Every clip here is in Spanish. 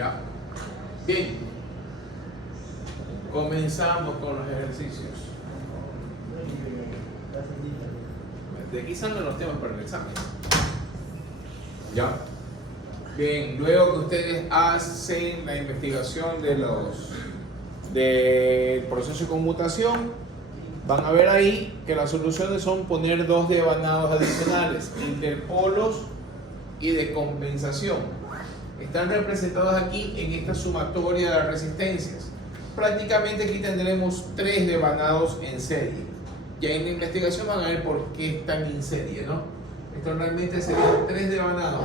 ¿Ya? Bien. Comenzamos con los ejercicios. De aquí salen los temas para el examen. ¿Ya? Bien, luego que ustedes hacen la investigación del proceso de conmutación, van a ver ahí que las soluciones son poner dos devanados adicionales, interpolos y de compensación. Están representados aquí en esta sumatoria de las resistencias. Prácticamente aquí tendremos tres devanados en serie. Ya en la investigación van a ver por qué están en serie, ¿no? Esto realmente serían tres devanados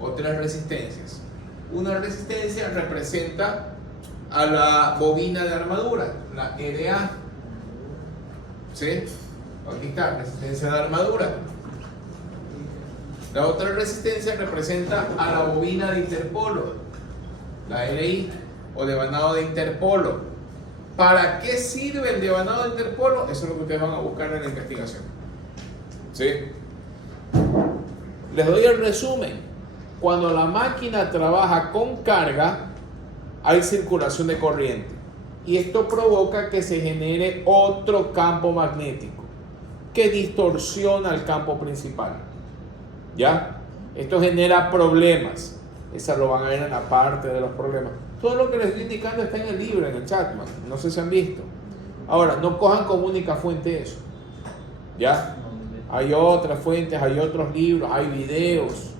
o tres resistencias. Una resistencia representa a la bobina de armadura, la RA. ¿Sí? Aquí está, resistencia de armadura. La otra resistencia representa a la bobina de interpolo, la RI, o devanado de interpolo. ¿Para qué sirve el devanado de interpolo? Eso es lo que ustedes van a buscar en la investigación. ¿Sí? Les doy el resumen. Cuando la máquina trabaja con carga, hay circulación de corriente. Y esto provoca que se genere otro campo magnético que distorsiona el campo principal. ¿Ya? Esto genera problemas. Eso lo van a ver en la parte de los problemas. Todo lo que les estoy indicando está en el libro, en el Chatman. No sé si han visto. Ahora, no cojan como única fuente eso. ¿Ya? Hay otras fuentes, hay otros libros, hay videos.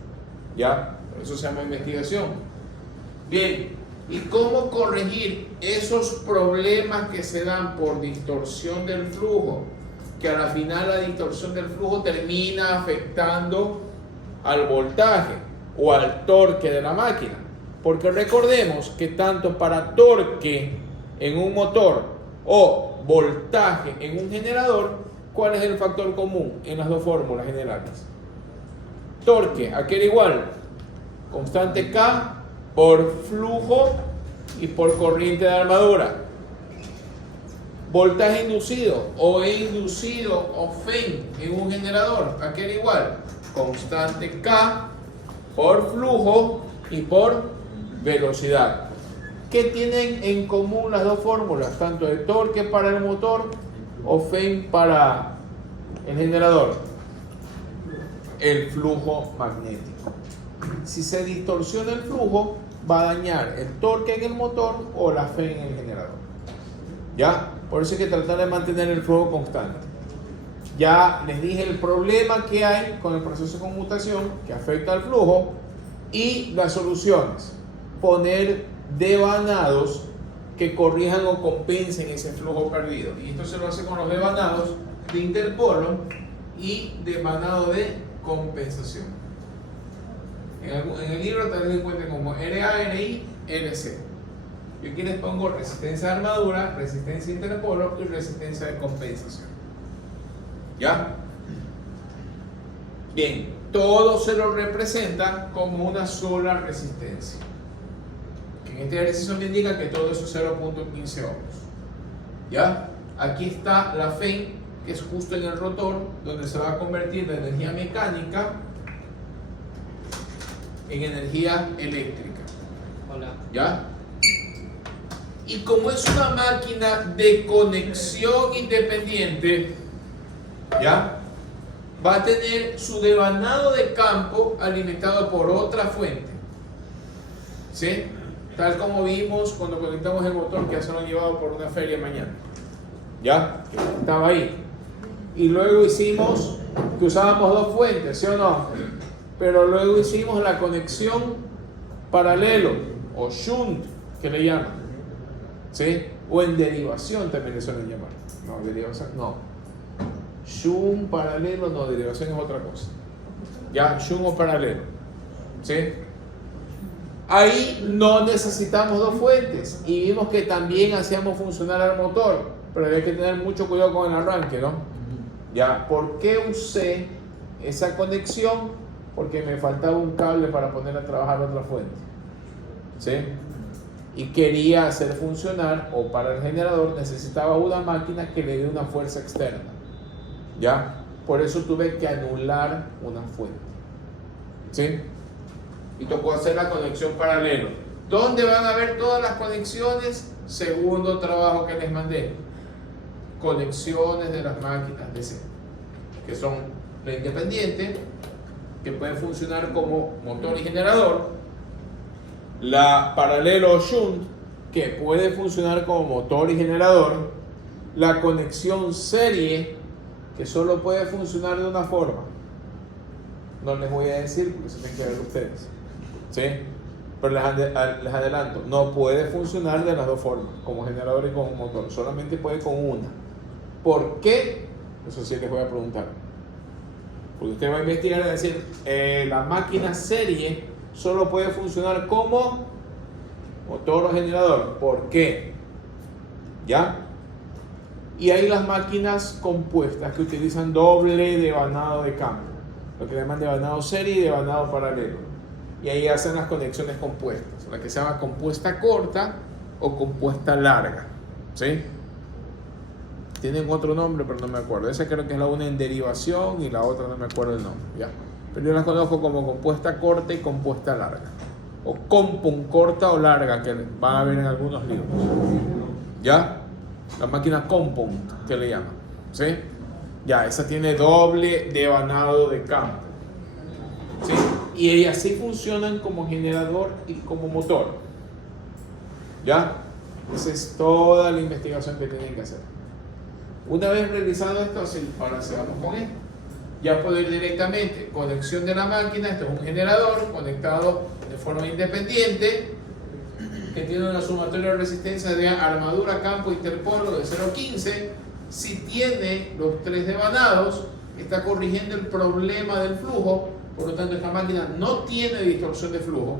¿Ya? Eso se llama investigación. Bien. ¿Y cómo corregir esos problemas que se dan por distorsión del flujo? Que a la final la distorsión del flujo termina afectando al voltaje o al torque de la máquina. Porque recordemos que tanto para torque en un motor o voltaje en un generador, ¿cuál es el factor común en las dos fórmulas generales? Torque, aquel igual, constante K por flujo y por corriente de armadura. Voltaje inducido o E inducido o FEN en un generador, aquel igual, constante K por flujo y por velocidad. ¿Qué tienen en común las dos fórmulas? Tanto de torque para el motor o FEN para el generador. El flujo magnético. Si se distorsiona el flujo, va a dañar el torque en el motor o la FEN en el generador. ¿Ya? Por eso hay que tratar de mantener el flujo constante. Ya les dije el problema que hay con el proceso de conmutación que afecta al flujo y las soluciones. Poner devanados que corrijan o compensen ese flujo perdido. Y esto se lo hace con los devanados de interpolo y devanado de compensación. En el libro tal vez lo encuentren como RA, RI, RC. Yo aquí les pongo resistencia de armadura, resistencia de interpolo y resistencia de compensación. ¿Ya? Bien, todo se lo representa como una sola resistencia. En este ejercicio me indica que todo eso es 0.15 ohms. ¿Ya? Aquí está la FEN, que es justo en el rotor, donde se va a convertir de energía mecánica en energía eléctrica. Hola. ¿Ya? Y como es una máquina de conexión independiente, ¿ya? Va a tener su devanado de campo alimentado por otra fuente. ¿Sí? Tal como vimos cuando conectamos el motor que ya se lo han llevado por una feria mañana. ¿Ya? Estaba ahí. Y luego hicimos que usábamos dos fuentes, ¿sí o no? Pero luego hicimos la conexión paralelo o shunt, que le llaman. ¿Sí? O en derivación también le suelen llamar. No, derivación no. Shunt paralelo, no, derivación es otra cosa. Ya, shunt o paralelo. ¿Sí? Ahí no necesitamos dos fuentes y vimos que también hacíamos funcionar al motor, pero hay que tener mucho cuidado con el arranque, ¿no? Ya, ¿por qué usé esa conexión? Porque me faltaba un cable para poner a trabajar otra fuente. ¿Sí? Y quería hacer funcionar, o para el generador necesitaba una máquina que le dé una fuerza externa. ¿Ya? Por eso tuve que anular una fuente. ¿Sí? y tocó hacer la conexión paralelo. ¿Dónde van a ver todas las conexiones? Segundo trabajo que les mandé. Conexiones de las máquinas DC, que son la independiente, que puede funcionar como motor y generador, la paralelo o shunt, que puede funcionar como motor y generador, la conexión serie, que solo puede funcionar de una forma. No les voy a decir porque se tienen que ver ustedes, ¿sí? Pero les adelanto, no puede funcionar de las dos formas, como generador y como motor, solamente puede con una. ¿Por qué? Eso sí les voy a preguntar. Porque usted va a investigar y va a decir, la máquina serie solo puede funcionar como motor o generador. ¿Por qué? ¿Ya? Y hay las máquinas compuestas que utilizan doble devanado de campo, lo que llaman devanado serie y devanado paralelo. Y ahí hacen las conexiones compuestas, la que se llama compuesta corta o compuesta larga, ¿sí? Tienen otro nombre, pero no me acuerdo. Esa creo que es la una en derivación y la otra no me acuerdo el nombre, ¿ya? Pero yo las conozco como compuesta corta y compuesta larga, o compun corta o larga, que van a ver en algunos libros, ¿ya? La máquina compun, que le llaman, ¿sí? Ya, esa tiene doble devanado de campo, ¿sí? Y ellas sí funcionan como generador y como motor, ¿ya? Esa es toda la investigación que tienen que hacer. Una vez realizado esto, ahora sigamos con esto. Ya puedo ir directamente, conexión de la máquina, esto es un generador conectado de forma independiente, que tiene una sumatoria de resistencia de armadura, campo, interpolo de 0.15. Si tiene los tres devanados, está corrigiendo el problema del flujo, por lo tanto esta máquina no tiene distorsión de flujo,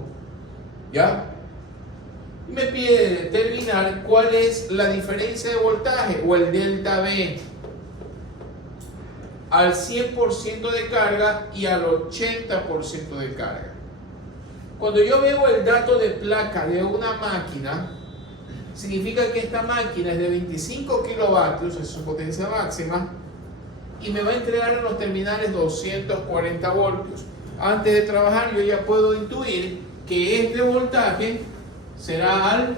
¿ya? Me pide determinar cuál es la diferencia de voltaje o el delta V al 100% de carga y al 80% de carga. Cuando yo veo el dato de placa de una máquina, significa que esta máquina es de 25 kilovatios, es su potencia máxima, y me va a entregar en los terminales 240 voltios. Antes de trabajar yo ya puedo intuir que este voltaje será al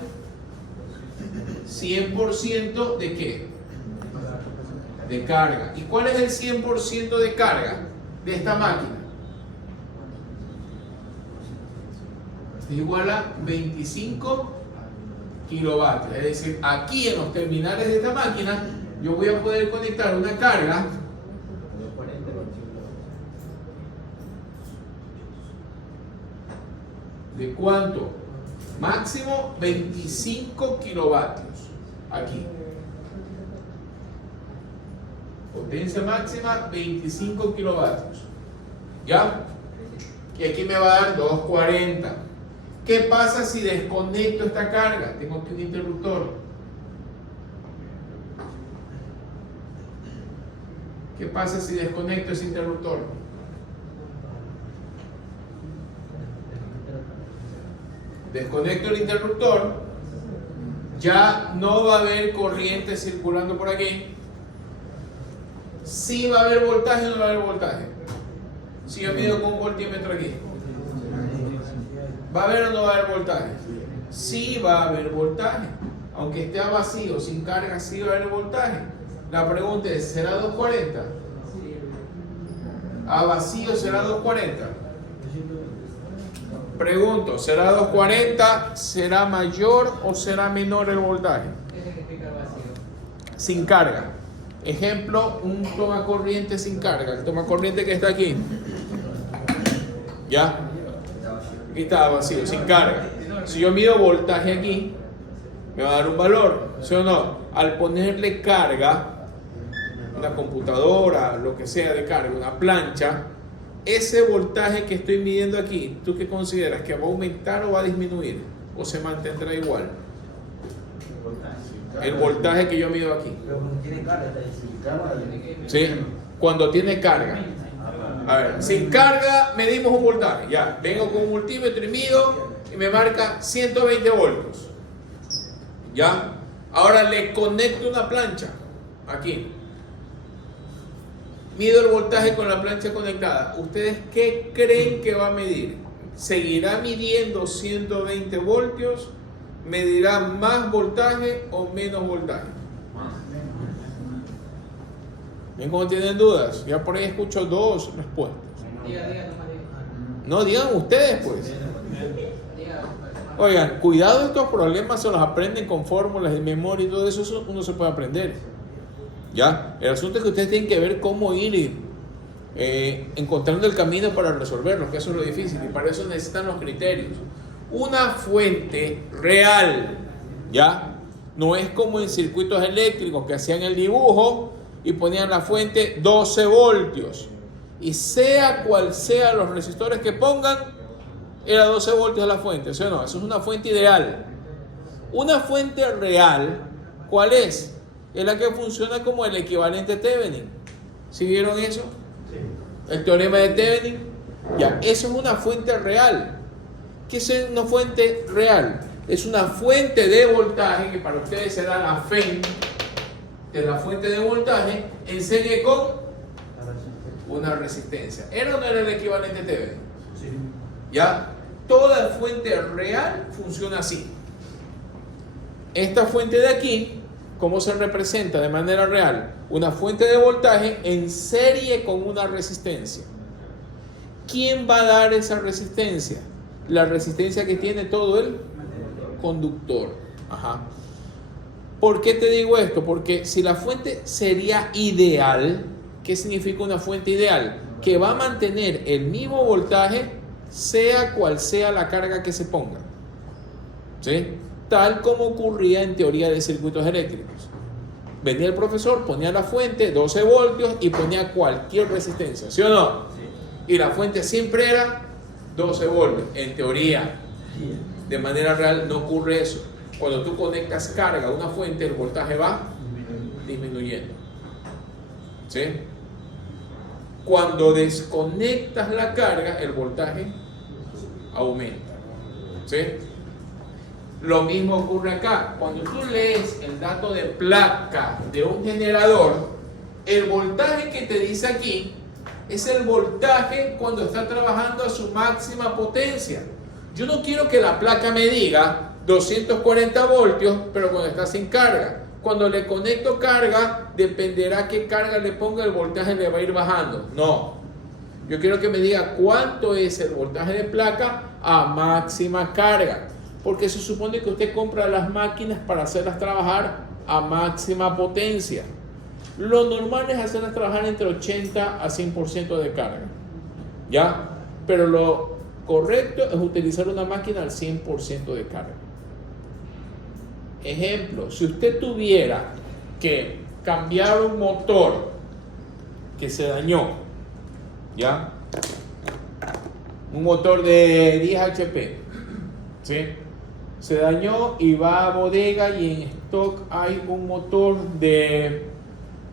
100% de ¿qué? De carga. ¿Y cuál es el 100% de carga de esta máquina? Es igual a 25 kilovatios. Es decir, aquí en los terminales de esta máquina yo voy a poder conectar una carga ¿de cuánto? Máximo 25 kilovatios aquí. Potencia máxima 25 kilovatios. ¿Ya? Y aquí me va a dar 240. ¿Qué pasa si desconecto esta carga? Tengo aquí un interruptor. ¿Qué pasa si desconecto ese interruptor? Desconecto el interruptor, ya no va a haber corriente circulando por aquí. ¿Sí va a haber voltaje o no va a haber voltaje? Si yo mido con un voltímetro aquí, ¿va a haber o no va a haber voltaje? Sí va a haber voltaje. Aunque esté a vacío, sin carga, sí va a haber voltaje. La pregunta es, ¿será 240? A vacío será 240. Pregunto, ¿será 240? ¿Será mayor o será menor el voltaje? Sin carga. Ejemplo, un toma corriente sin carga. El toma corriente que está aquí. ¿Ya? Aquí está vacío, sin carga. Si yo mido voltaje aquí, me va a dar un valor, ¿sí o no? Al ponerle carga, una computadora, lo que sea de carga, una plancha, ese voltaje que estoy midiendo aquí, ¿tú qué consideras? ¿Que va a aumentar o va a disminuir? ¿O se mantendrá igual? El voltaje que yo mido aquí. ¿Sí? Cuando tiene carga. A ver, sin carga medimos un voltaje. Ya, vengo con un multímetro y mido y me marca 120 voltios. ¿Ya? Ahora le conecto una plancha aquí. Mido el voltaje con la plancha conectada. ¿Ustedes qué creen que va a medir? seguirá midiendo 120 voltios, medirá más voltaje o menos voltaje. ¿Ven cómo tienen dudas? Ya por ahí escucho dos respuestas. No, digan ustedes pues. Oigan, cuidado, estos problemas se los aprenden con fórmulas de memoria y todo eso, eso uno se puede aprender. ¿Ya? El asunto es que ustedes tienen que ver cómo ir encontrando el camino para resolverlo, que eso es lo difícil, y para eso necesitan los criterios. Una fuente real, ¿ya? No es como en circuitos eléctricos que hacían el dibujo y ponían la fuente 12 voltios. Y sea cual sea los resistores que pongan, era 12 voltios la fuente, ¿sí o no? Eso es una fuente ideal. Una fuente real, ¿cuál es? Es la que funciona como el equivalente Thevenin. ¿Sí vieron eso? Sí. El teorema de Thevenin. Ya, eso es una fuente real. ¿Qué es una fuente real? Es una fuente de voltaje que para ustedes será la FEM de la fuente de voltaje en serie con una resistencia. ¿Era o no era el equivalente Thevenin? Sí. ¿Ya? Toda fuente real funciona así. Esta fuente de aquí, ¿cómo se representa de manera real? Una fuente de voltaje en serie con una resistencia. ¿Quién va a dar esa resistencia? La resistencia que tiene todo el conductor. Ajá. ¿Por qué te digo esto? Porque si la fuente sería ideal, ¿qué significa una fuente ideal? Que va a mantener el mismo voltaje sea cual sea la carga que se ponga. ¿Sí? Tal como ocurría en teoría de circuitos eléctricos. Venía el profesor, ponía la fuente, 12 voltios, y ponía cualquier resistencia, ¿sí o no? Sí. Y la fuente siempre era 12 voltios, en teoría. De manera real no ocurre eso. Cuando tú conectas carga a una fuente, el voltaje va disminuyendo. ¿Sí? Cuando desconectas la carga, el voltaje aumenta. ¿Sí? Lo mismo ocurre acá. Cuando tú lees el dato de placa de un generador, el voltaje que te dice aquí es el voltaje cuando está trabajando a su máxima potencia. Yo no quiero que la placa me diga 240 voltios, pero cuando está sin carga. Cuando le conecto carga, dependerá qué carga le ponga, el voltaje le va a ir bajando. No. Yo quiero que me diga cuánto es el voltaje de placa a máxima carga. Porque se supone que usted compra las máquinas para hacerlas trabajar a máxima potencia. Lo normal es hacerlas trabajar entre 80 a 100% de carga. ¿Ya? Pero lo correcto es utilizar una máquina al 100% de carga. Ejemplo, si usted tuviera que cambiar un motor que se dañó, ¿ya? Un motor de 10 HP, ¿sí? Se dañó y va a bodega y en stock hay un motor de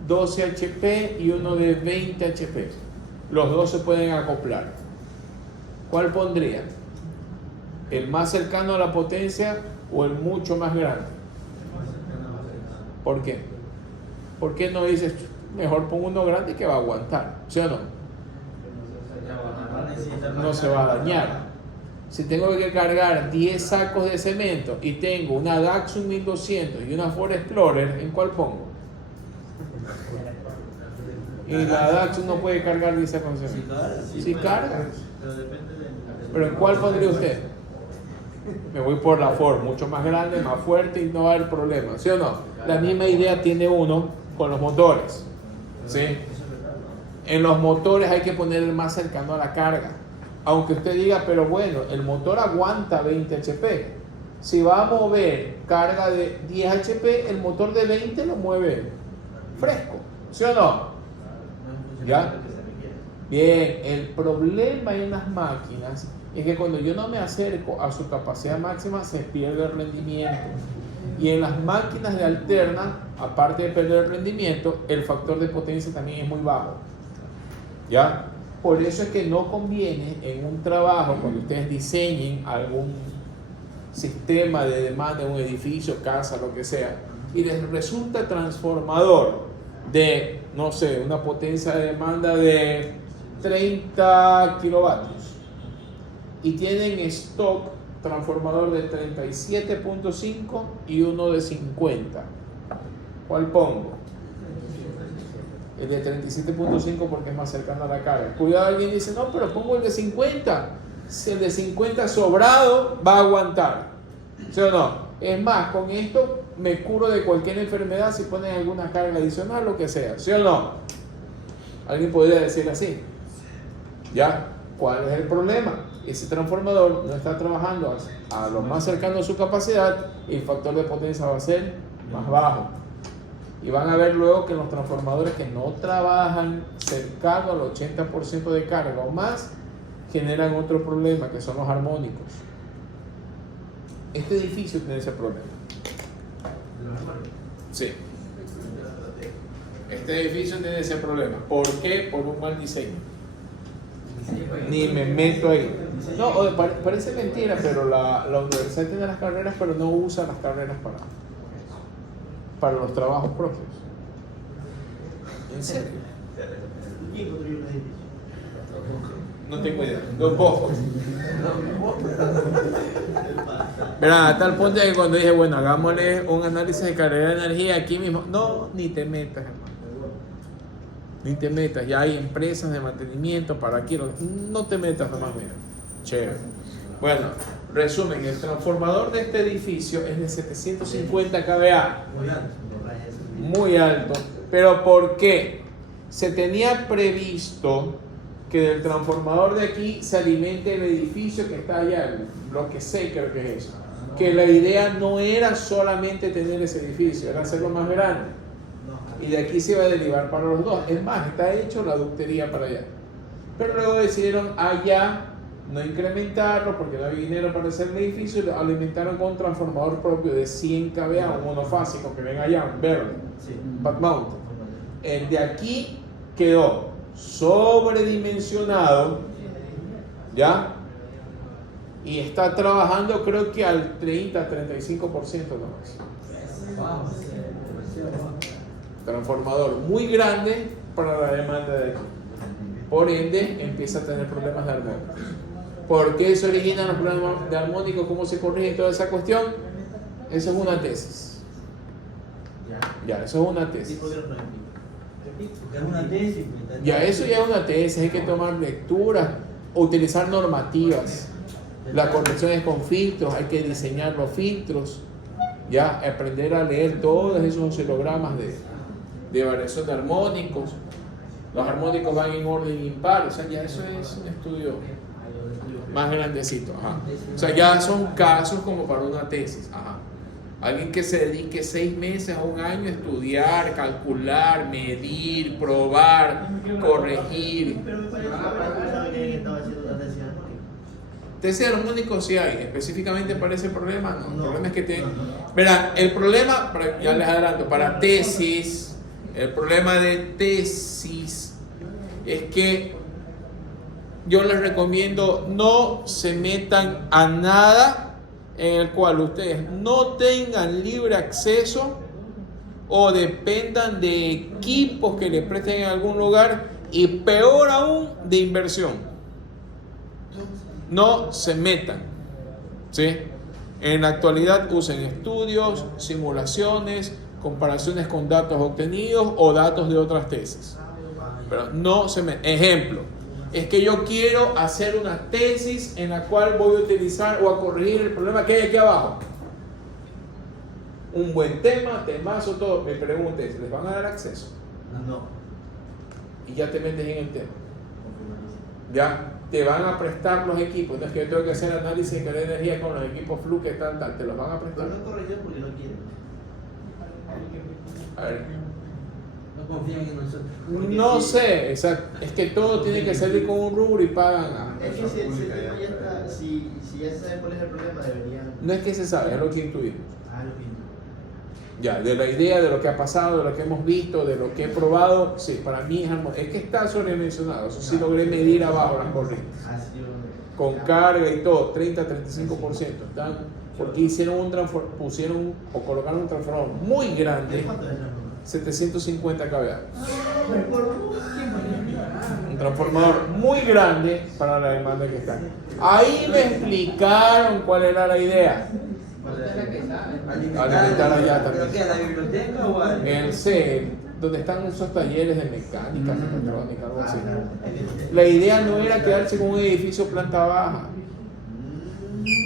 12 HP y uno de 20 HP. Los dos se pueden acoplar. ¿Cuál pondría? ¿El más cercano a la potencia o el mucho más grande? ¿Por qué? ¿Por qué no dices mejor pongo uno grande que va a aguantar? ¿Sí o no? No se va a dañar. Si tengo que cargar 10 sacos de cemento y tengo una Datsun 1200 y una Ford Explorer, ¿en cuál pongo? Y la Datsun no puede cargar 10 sacos de cemento. Sí carga. Pero ¿en cuál pondría usted? Me voy por la Ford, mucho más grande, más fuerte y no va a haber problema, ¿sí o no? La misma idea tiene uno con los motores, ¿sí? En los motores hay que poner el más cercano a la carga. Aunque usted diga, pero bueno, el motor aguanta 20 HP. Si va a mover carga de 10 HP, el motor de 20 lo mueve fresco, ¿sí o no? ¿Ya? Bien, el problema en las máquinas es que cuando yo no me acerco a su capacidad máxima se pierde el rendimiento. Y en las máquinas de alterna, aparte de perder el rendimiento, el factor de potencia también es muy bajo. ¿Ya? Por eso es que no conviene en un trabajo, cuando ustedes diseñen algún sistema de demanda en un edificio, casa, lo que sea, y les resulta transformador de, no sé, una potencia de demanda de 30 kilovatios, y tienen stock transformador de 37.5 y uno de 50. ¿Cuál pongo? El de 37.5 porque es más cercano a la carga. Cuidado, alguien dice, no, pero pongo el de 50. Si el de 50 sobrado va a aguantar. ¿Sí o no? Es más, con esto me curo de cualquier enfermedad si ponen alguna carga adicional, lo que sea. ¿Sí o no? Alguien podría decir así. ¿Ya? ¿Cuál es el problema? Ese transformador no está trabajando a lo más cercano a su capacidad y el factor de potencia va a ser más bajo. Y van a ver luego que los transformadores que no trabajan cercano al 80% de carga o más generan otro problema, que son los armónicos. Este edificio tiene ese problema. Sí. Este edificio tiene ese problema. ¿Por qué? Por un mal diseño. Ni me meto ahí. No, parece mentira, pero la universidad tiene las carreras, pero no usa las carreras para los trabajos propios. ¿En serio? No tengo idea. Don Bosco. Verá, a tal punto que cuando dije, bueno, hagámosle un análisis de carrera de energía aquí mismo. No, ni te metas, hermano. Ni te metas. Ya hay empresas de mantenimiento para aquí. No te metas nomás, mira. Chévere. Bueno, resumen, el transformador de este edificio es de 750 kVA. Muy alto. ¿Pero por qué? Se tenía previsto que del transformador de aquí se alimente el edificio que está allá, el bloque 6 creo que es eso. Que la idea no era solamente tener ese edificio, era hacerlo más grande. Y de aquí se iba a derivar para los dos. Es más, está hecho la ductería para allá. Pero luego decidieron allá no incrementarlo porque no había dinero para hacer el edificio y lo alimentaron con un transformador propio de 100 kVA, un monofásico que ven allá, verde, back mount. El de aquí quedó sobredimensionado, ¿ya? Y está trabajando creo que al 30-35% nomás. Transformador muy grande para la demanda de aquí. Por ende, empieza a tener problemas de armónicos. ¿Por qué se originan los problemas de armónicos? ¿Cómo se corrige toda esa cuestión? Eso es una tesis. Ya, eso es una tesis. Ya, eso ya es una tesis. Hay que tomar lecturas, utilizar normativas. Las correcciones con filtros, hay que diseñar los filtros. Ya, aprender a leer todos esos oscilogramas de variación de armónicos. Los armónicos van en orden impar, o sea, ya eso es un estudio más grandecito. Ajá. O sea, ya son casos como para una tesis. Ajá. Alguien que se dedique 6 meses a un año a estudiar, calcular, medir, probar, corregir. Tesis armónico sí hay, específicamente para ese problema no. El problema es que verán, el problema, ya les adelanto, para tesis, el problema de tesis es que yo les recomiendo no se metan a nada en el cual ustedes no tengan libre acceso o dependan de equipos que les presten en algún lugar y peor aún de inversión. No se metan, ¿sí? En la actualidad usen estudios, simulaciones, comparaciones con datos obtenidos o datos de otras tesis. Pero no se metan. Ejemplo, es que yo quiero hacer una tesis en la cual voy a utilizar o a corregir el problema que hay aquí abajo. Un buen tema, temazo, todo. Me pregunto, ¿les van a dar acceso? No. Y ya te metes en el tema. Ya. Te van a prestar los equipos. No es que yo tengo que hacer análisis de calidad de energía con los equipos Fluke, tal, te los van a prestar. Pero no corrigen porque no quieren. A ver. No confían en nosotros. No sé, exacto. Es que todo tiene que salir con un rubro y pagan. Es que si ya se sabe cuál es el problema, deberían. No es que se sabe, es lo que intuimos. Lo que Ya, de la idea, de lo que ha pasado, de lo que hemos visto, de lo que he probado, sí, para mí es que está sobredimensionado. Eso sí logré medir abajo las corrientes. Con carga y todo, 30-35%. Porque pusieron o colocaron un transformador muy grande, 750 kVA. Un transformador muy grande para la demanda que está. Ahí me explicaron cuál era la idea. Alimentar allá también. ¿Pero qué? ¿A la biblioteca o al...? En el C, donde están esos talleres de mecánica, mecatrónica, algo así. La idea no era quedarse con un edificio planta baja.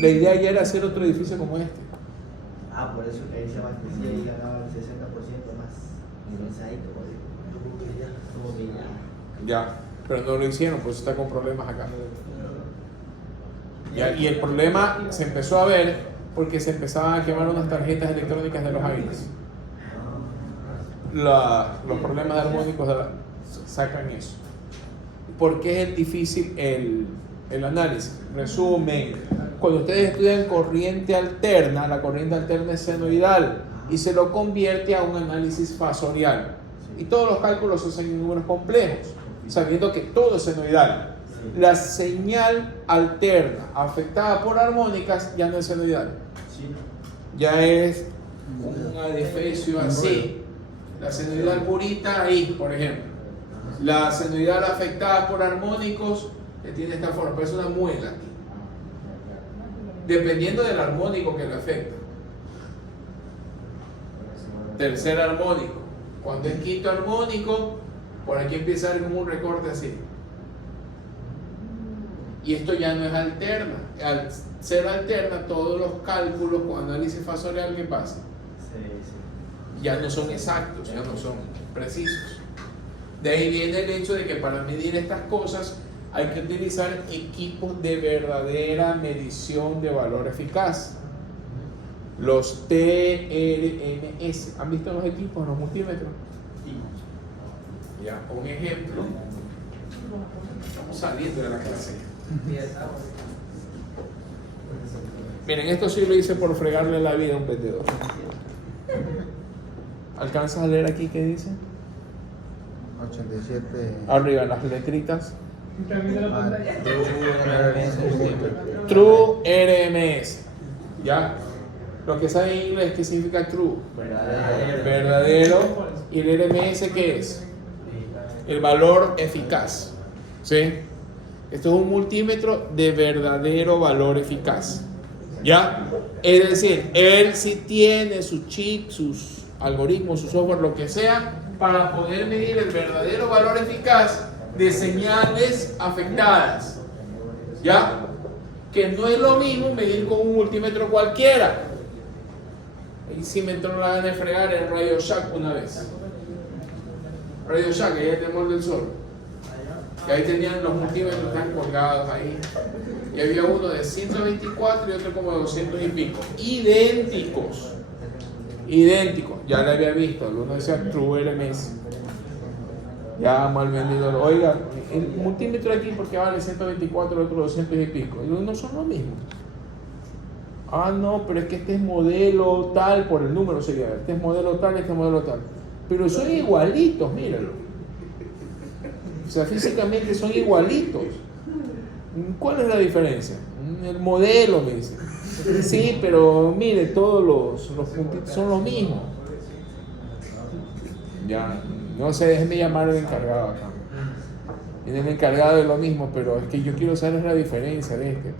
La idea ya era hacer otro edificio como este. Ah, por eso que ahí se abastecía y ganaba el 60% más. Entonces ahí como que ya. Ya, pero no lo hicieron, pues está con problemas acá. Ya, y el problema se empezó a ver porque se empezaban a quemar unas tarjetas electrónicas de los aires. Los problemas armónicos sacan eso. ¿Por qué es difícil el análisis? Resumen, cuando ustedes estudian corriente alterna, la corriente alterna es senoidal y se lo convierte a un análisis fasorial. Y todos los cálculos se hacen en números complejos, sabiendo que todo es senoidal. La señal alterna afectada por armónicas ya no es senoidal. Ya es un adefesio así. La senoidal purita ahí, por ejemplo. La senoidal afectada por armónicos que tiene esta forma, pero es una muela aquí. Dependiendo del armónico que le afecta. Tercer armónico. Cuando es quinto armónico, por aquí empieza a ver como un recorte así. Y esto ya no es alterna. Al ser alterna, todos los cálculos con análisis fasorial, ¿qué pasa? Ya no son exactos, ya no son precisos. De ahí viene el hecho de que para medir estas cosas hay que utilizar equipos de verdadera medición de valor eficaz. Los TRMS. ¿Han visto los equipos, los multímetros? Ya, un ejemplo. Estamos saliendo de la clase. Miren, esto sí lo hice por fregarle la vida a un vendedor. ¿Alcanzas a leer aquí qué dice? 87. Arriba, las letritas. True RMS. ¿Ya? Lo que saben en inglés, ¿qué significa true? Verdadero. ¿Y el RMS qué es? El valor eficaz. ¿Sí? Esto es un multímetro de verdadero valor eficaz. ¿Ya? Es decir, él sí tiene su chip, sus algoritmos, su software, lo que sea, para poder medir el verdadero valor eficaz de señales afectadas. ¿Ya? Que no es lo mismo medir con un multímetro cualquiera. Ahí sí me entró la gana de fregar el Radio Shack una vez. Radio Shack, ahí en el Mall del Sol. Que ahí tenían los multímetros están colgados ahí. Y había uno de 124 y otro como de 200 y pico. Idénticos. Idénticos. Ya lo había visto. Uno decía True RMS. Ya mal vendido. Oiga, el multímetro aquí porque vale 124, el otro 200 y pico. Y no son lo mismo. Ah, no, pero es que este es modelo tal, por el número sería. Este es modelo tal, este es modelo tal. Pero son igualitos, míralo. O sea, físicamente son igualitos. ¿Cuál es la diferencia? El modelo, me dice. Sí, pero mire, todos los puntitos son los mismos. Ya, no sé, déjeme llamar al encargado acá. Tiene el encargado de lo mismo, pero es que yo quiero saber la diferencia de este.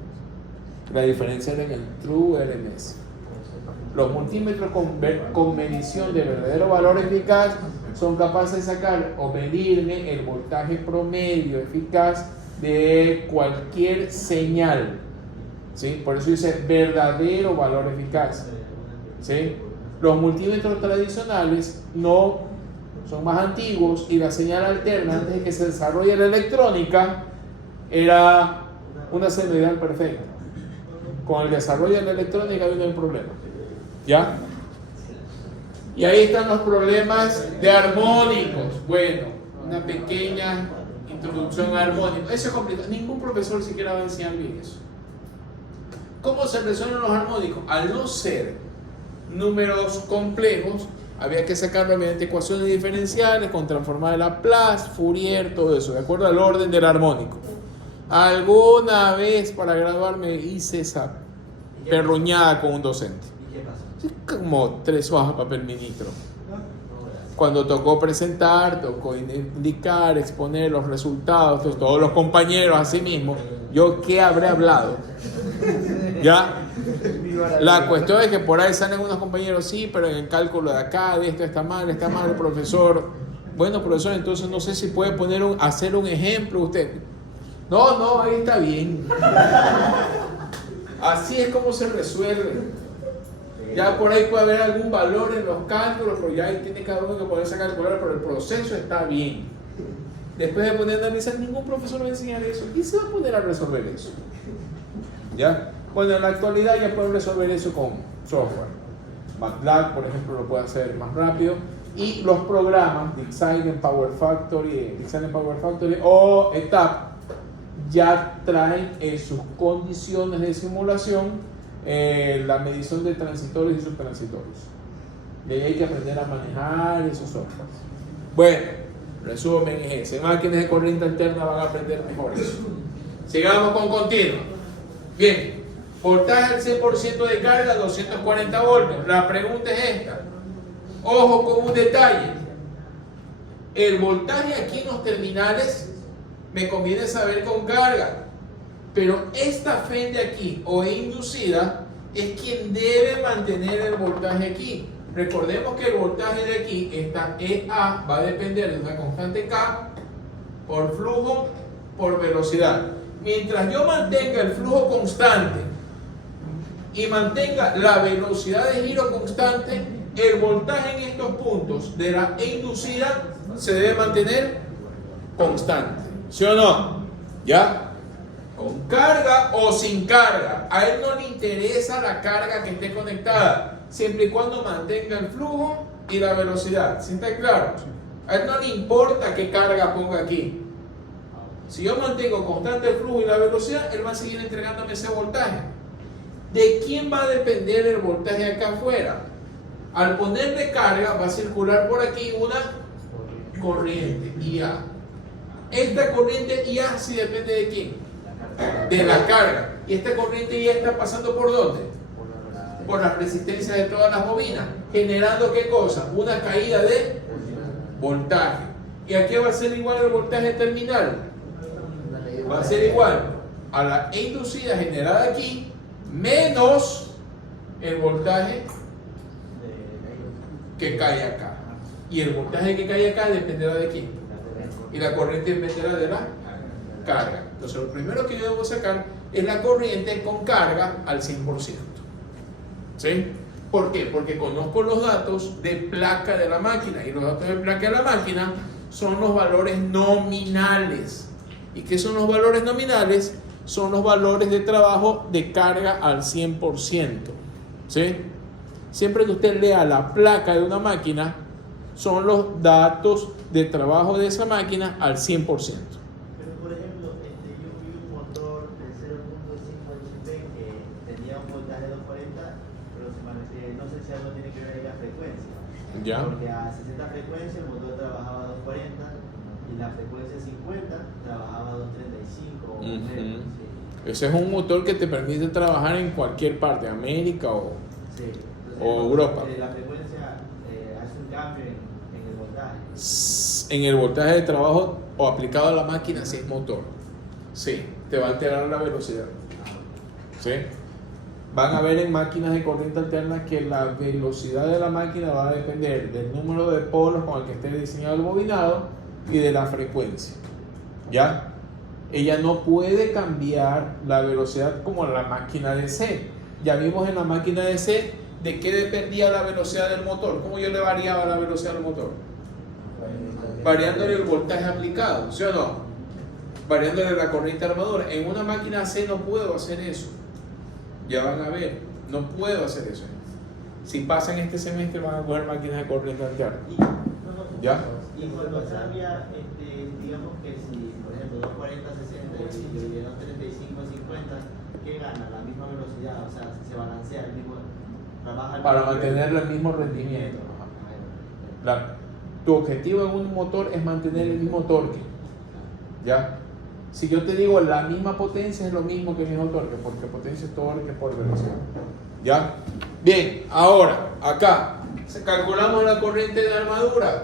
La diferencia es en el True RMS. Los multímetros con medición de verdadero valor eficaz son capaces de sacar o medirme el voltaje promedio eficaz de cualquier señal. ¿Sí? Por eso dice verdadero valor eficaz. ¿Sí? Los multímetros tradicionales no son más antiguos y la señal alterna, antes de que se desarrolle la electrónica, era una senoidal perfecta. Con el desarrollo de la electrónica vino el problema. ¿Ya? Y ahí están los problemas de armónicos. Bueno, una pequeña introducción a armónicos. Eso es complicado. Ningún profesor siquiera va a enseñar bien eso. ¿Cómo se resuelven los armónicos? Al no ser números complejos, había que sacarlo mediante ecuaciones diferenciales con transformar de Laplace, Fourier, todo eso, de acuerdo al orden del armónico. Alguna vez para graduarme hice esa perruñada con un docente. ¿Y qué pasa? Es como 3 hojas de papel ministro. cuando tocó presentar, tocó indicar, exponer los resultados, todos los compañeros así mismo, ¿yo qué habré hablado? ¿Ya? La cuestión es que por ahí salen unos compañeros, sí, pero en el cálculo de acá, de esto está mal, el profesor. Bueno, profesor, entonces no sé si puede hacer un ejemplo usted. No, ahí está bien. Así es como se resuelve. Ya por ahí puede haber algún valor en los cálculos, pero ya ahí tiene cada uno que ponerse a calcular, pero el proceso está bien. Después de poner a analizar, ningún profesor va a enseñar eso. ¿Quién se va a poner a resolver eso? ¿Ya? Bueno, en la actualidad ya pueden resolver eso con software. MATLAB, por ejemplo, lo puede hacer más rápido. Y los programas Design en Power Factory o ETAP ya traen sus condiciones de simulación, la medición de transitorios y subtransitorios. Y ahí hay que aprender a manejar esos softwares. Bueno, resumen es ese. Máquinas de corriente alterna van a aprender mejor eso. Sigamos con continua. Bien. Voltaje al 100% de carga, 240 voltios. La pregunta es esta. Ojo con un detalle. El voltaje aquí en los terminales me conviene saber con carga. Pero esta FEN de aquí o inducida es quien debe mantener el voltaje aquí. Recordemos que el voltaje de aquí, esta EA, va a depender de una constante K por flujo por velocidad. Mientras yo mantenga el flujo constante y mantenga la velocidad de giro constante, el voltaje en estos puntos de la inducida se debe mantener constante. ¿Sí o no? ¿Ya? Con carga o sin carga. A él no le interesa la carga que esté conectada, siempre y cuando mantenga el flujo y la velocidad. ¿Sí está claro? A él no le importa qué carga ponga aquí. Si yo mantengo constante el flujo y la velocidad, él va a seguir entregándome ese voltaje. ¿De quién va a depender el voltaje acá afuera? Al ponerle carga va a circular por aquí una corriente IA. Esta corriente IA sí depende de quién, de la carga. Y esta corriente IA está pasando ¿por dónde? Por las resistencias de todas las bobinas, generando ¿qué cosa? Una caída de voltaje. ¿Y aquí va a ser igual el voltaje terminal? Va a ser igual a la inducida generada aquí menos el voltaje que cae acá. Y el voltaje que cae acá dependerá de quién. Y la corriente dependerá de la carga. Entonces lo primero que yo debo sacar es la corriente con carga al 100%. ¿Sí? ¿Por qué? Porque conozco los datos de placa de la máquina. Y los datos de placa de la máquina son los valores nominales. ¿Y qué son los valores nominales? Son los valores de trabajo de carga al 100%. ¿Sí? Siempre que usted lea la placa de una máquina, son los datos de trabajo de esa máquina al 100%. Pero por ejemplo, yo vi un motor de 0.5 HP que tenía un voltaje de 240, pero no sé si algo tiene que ver con la frecuencia. ¿Ya? Porque a 60 frecuencias el motor trabajaba a 240 y la frecuencia 50 trabajaba a 235 o menos. Sí. Ese es un motor que te permite trabajar en cualquier parte, América o, sí. Entonces, Europa. La frecuencia hace un cambio en el voltaje. En el voltaje de trabajo o aplicado a la máquina, si es motor. Sí, te va a alterar la velocidad. ¿Sí? Van a ver en máquinas de corriente alterna que la velocidad de la máquina va a depender del número de polos con el que esté diseñado el bobinado y de la frecuencia. ¿Ya? Ella no puede cambiar la velocidad como la máquina DC. Ya vimos en la máquina DC de qué dependía la velocidad del motor. ¿Cómo yo le variaba la velocidad del motor? Variándole el voltaje aplicado, ¿sí o no? Variándole la corriente armadura. En una máquina C no puedo hacer eso. Ya van a ver, no puedo hacer eso. Si pasan este semestre van a coger máquinas de corriente alterna. ¿Ya? Y cuando cambia, digamos que si, por ejemplo, 240 60 y dividieron 35 50, ¿qué gana? La misma velocidad, o sea, se balancea el mismo, trabaja el Para mismo mantener el mismo rendimiento. Tu objetivo en un motor es mantener el mismo torque. ¿Ya? Si yo te digo la misma potencia es lo mismo que el mismo torque, porque potencia es torque por velocidad. ¿Ya? Bien, ahora, acá, Calculamos la corriente de armadura.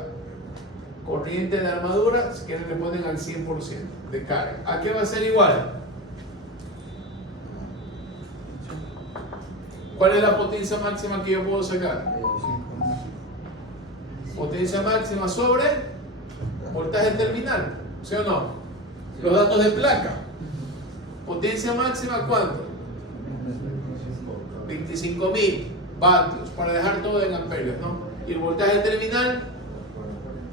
Corriente de armadura, si quieren le ponen al 100% de carga. ¿A qué va a ser igual? ¿Cuál es la potencia máxima que yo puedo sacar? Potencia máxima sobre voltaje terminal, ¿sí o no? Los datos de placa. Potencia máxima, ¿cuánto? 25.000 vatios, para dejar todo en amperios, ¿no? Y el voltaje terminal,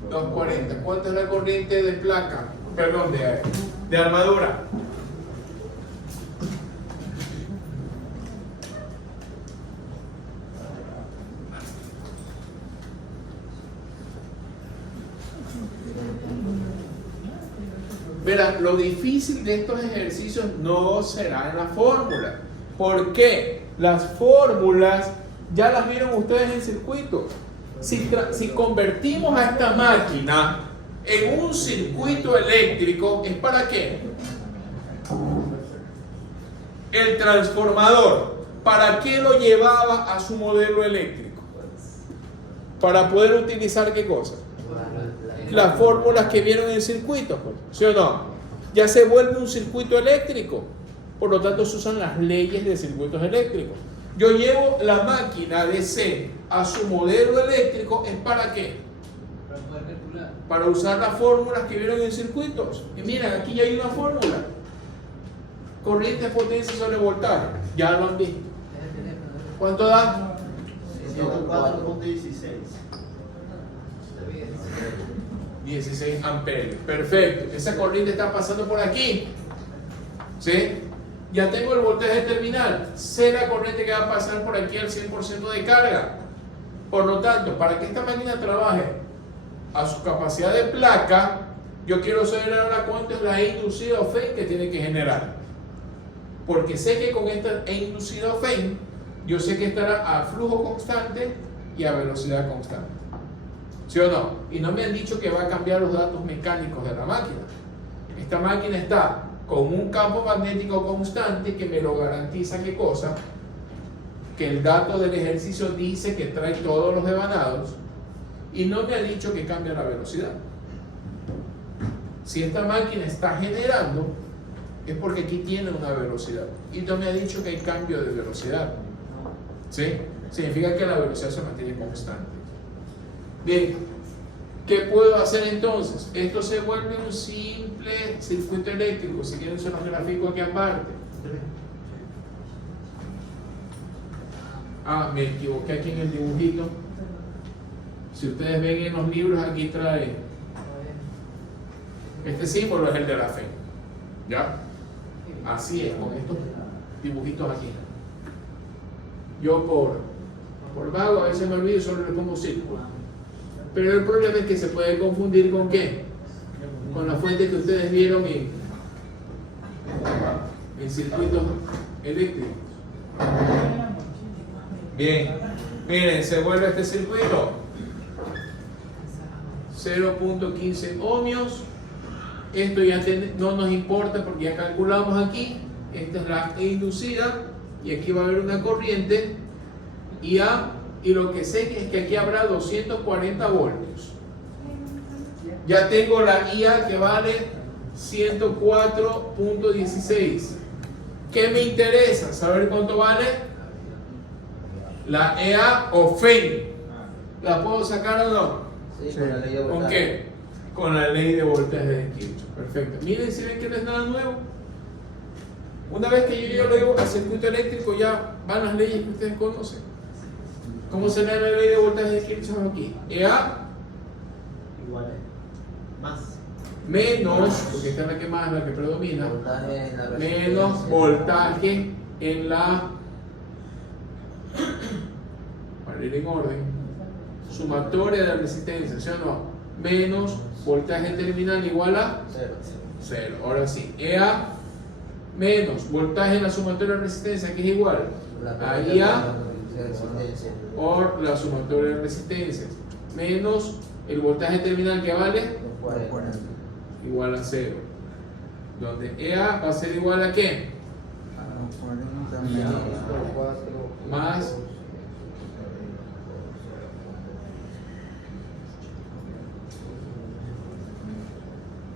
240. ¿Cuánto es la corriente de placa? Perdón, de armadura. Verán, lo difícil de estos ejercicios no será en la fórmula. ¿Por qué? Las fórmulas ya las vieron ustedes en circuito. Si convertimos a esta máquina en un circuito eléctrico, ¿es para qué? El transformador, ¿para qué lo llevaba a su modelo eléctrico? Para poder utilizar ¿qué cosa? Las fórmulas que vieron en el circuito, ¿sí o no? Ya se vuelve un circuito eléctrico. Por lo tanto, se usan las leyes de circuitos eléctricos. Yo llevo la máquina de C a su modelo eléctrico, ¿es para qué? Para poder calcular. Para usar las fórmulas que vieron en circuitos. Y miren, aquí ya hay una fórmula. Corriente, potencia sobre voltaje. Ya lo han visto. ¿Cuánto da? 104.16. 16 amperios. Perfecto. Esa corriente está pasando por aquí. ¿Sí? Ya tengo el voltaje terminal. Sé la corriente que va a pasar por aquí al 100% de carga. Por lo tanto, para que esta máquina trabaje a su capacidad de placa, yo quiero saber ahora cuánto es la E inducida o FEIN que tiene que generar. Porque sé que con esta E inducida o FEIN, yo sé que estará a flujo constante y a velocidad constante. ¿Sí o no? Y no me han dicho que va a cambiar los datos mecánicos de la máquina. Esta máquina está con un campo magnético constante que me lo garantiza, ¿qué cosa? Que el dato del ejercicio dice que trae todos los devanados y no me ha dicho que cambia la velocidad. Si esta máquina está generando, es porque aquí tiene una velocidad y no me ha dicho que hay cambio de velocidad. ¿Sí? Significa que la velocidad se mantiene constante. Bien, ¿qué puedo hacer entonces? Esto se vuelve un simple circuito eléctrico. Si quieren se los grafico aquí aparte. Me equivoqué aquí en el dibujito. Si ustedes ven en los libros, aquí trae este símbolo, es el de la fe. ¿Ya? Así es, con estos dibujitos aquí. Yo por vago a veces me olvido y solo le pongo círculo. Pero el problema es que se puede confundir ¿con qué? Con la fuente que ustedes vieron en circuitos eléctricos. Bien, miren, se vuelve este circuito 0.15 ohmios. Esto ya no nos importa porque ya calculamos aquí. Esta es la E inducida y aquí va a haber una corriente IA. Y lo que sé es que aquí habrá 240 voltios. Ya tengo la IA que vale 104.16. ¿Qué me interesa? ¿Saber cuánto vale? La EA o FEIN. ¿La puedo sacar o no? Sí, con la ley de voltaje. ¿Con qué? Con la ley de voltaje de Kirchhoff. Perfecto. Miren si ven que no es nada nuevo. Una vez que yo lo llevo al circuito eléctrico, ya van las leyes que ustedes conocen. ¿Cómo será la ley de voltaje de Kirchhoff aquí? EA Igual más. menos, porque esta es la que más, la que predomina, Voltaje en la menos resistencia. voltaje en la, para ir en orden, sumatoria de resistencia, ¿sí o no? Menos voltaje terminal igual a 0. Ahora sí, EA menos voltaje en la sumatoria de resistencia, que es igual a IA por la sumatoria de resistencias, menos el voltaje terminal que vale igual a 0, donde EA va a ser igual a ¿qué? Más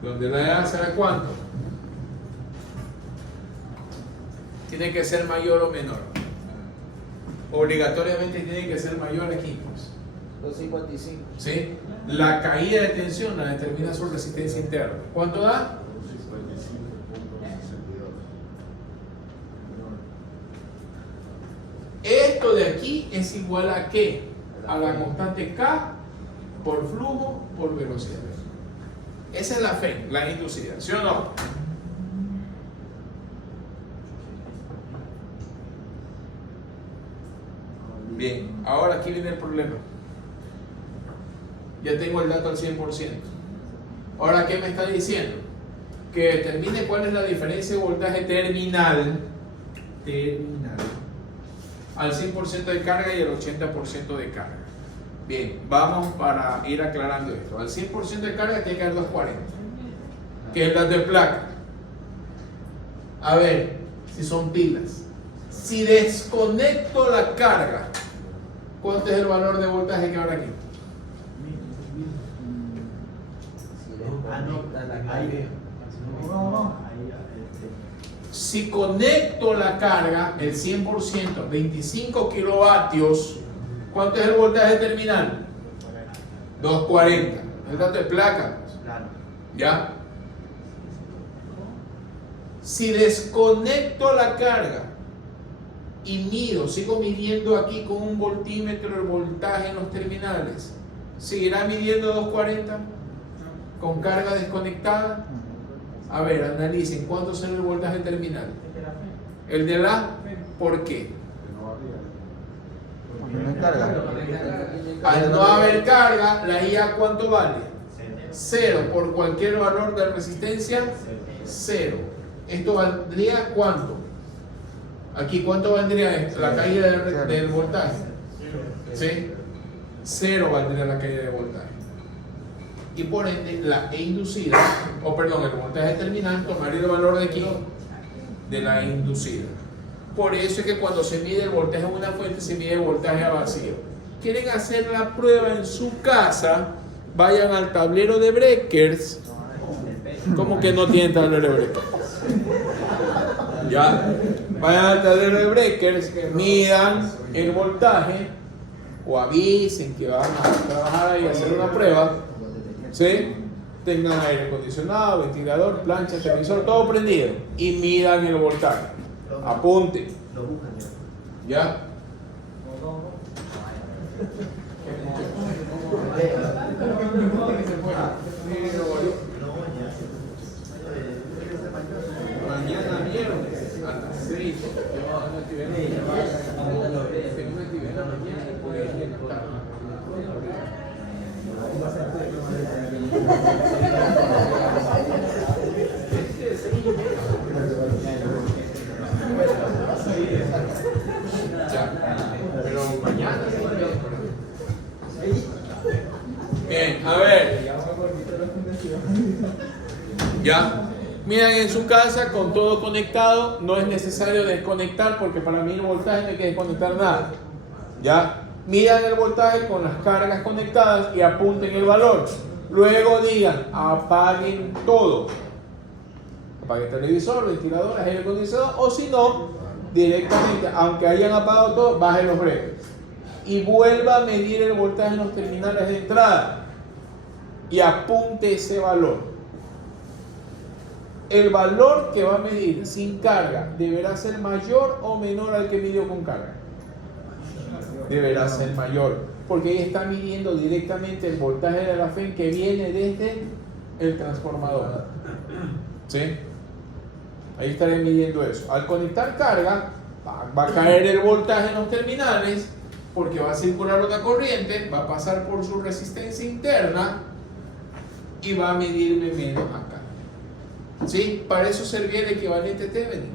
donde la A será cuánto. Tiene que ser mayor o menor. Obligatoriamente tiene que ser mayor aquí, pues. 255. ¿Sí? La caída de tensión la determina su resistencia interna. ¿Cuánto da? 55.62. Esto de aquí es igual a ¿qué? A la constante K por flujo por velocidad. Esa es la FEN, la inducida, ¿sí o no? Bien, ahora aquí viene el problema. Ya tengo el dato al 100%. Ahora, ¿qué me está diciendo? Que determine cuál es la diferencia de voltaje terminal al 100% de carga y al 80% de carga. Bien, vamos para ir aclarando esto. Al 100% de carga tiene que haber 240, que es la de placa. A ver, si son pilas. Si desconecto la carga, ¿cuánto es el valor de voltaje que habrá aquí? Si conecto la carga, el 100%, 25 kilovatios, ¿cuánto es el voltaje terminal? 240. El dato de placa. ¿Ya? Si desconecto la carga y mido, sigo midiendo aquí con un voltímetro el voltaje en los terminales, ¿seguirá midiendo 240 con carga desconectada? A ver, analicen cuánto será el voltaje terminal. El de la, ¿por qué? Al no haber carga, la IA ¿cuánto vale? 0. Por cualquier valor de resistencia, 0. ¿Esto valdría cuánto? Aquí, ¿cuánto valdría esto? La caída del voltaje. ¿Sí? 0 valdría la caída de voltaje. Y por ende, la E inducida, el voltaje terminal, tomaría el valor de aquí, de la E inducida. Por eso es que cuando se mide el voltaje en una fuente, se mide el voltaje a vacío. ¿Quieren hacer la prueba en su casa? Vayan al tablero de breakers. ¿Cómo que no tienen tablero de breakers? Ya, vayan al tablero de breakers, midan el voltaje o avisen que van a trabajar ahí y hacer una prueba. ¿Sí? Tengan aire acondicionado, ventilador, plancha, televisor, todo prendido y midan el voltaje. Apunten. ¿Ya? Mañana viernes a las 6. Pero mañana. Bien, a ver. Ya. Miren, en su casa con todo conectado, no es necesario desconectar porque para mí el voltaje no hay que desconectar nada. Ya. Midan el voltaje con las cargas conectadas y apunten el valor. Luego digan, apaguen todo. Apaguen televisor, ventilador, aire acondicionado, o si no, directamente, aunque hayan apagado todo, bajen los breakers. Y vuelva a medir el voltaje en los terminales de entrada. Y apunte ese valor. El valor que va a medir sin carga deberá ser mayor o menor al que midió con carga. Deberá ser mayor, porque ahí está midiendo directamente el voltaje de la FEN que viene desde el transformador. ¿Sí? Ahí estaré midiendo eso. Al conectar carga, va a caer el voltaje en los terminales, porque va a circular otra corriente, va a pasar por su resistencia interna y va a medirme menos acá. ¿Sí? Para eso servía el equivalente Thevenin.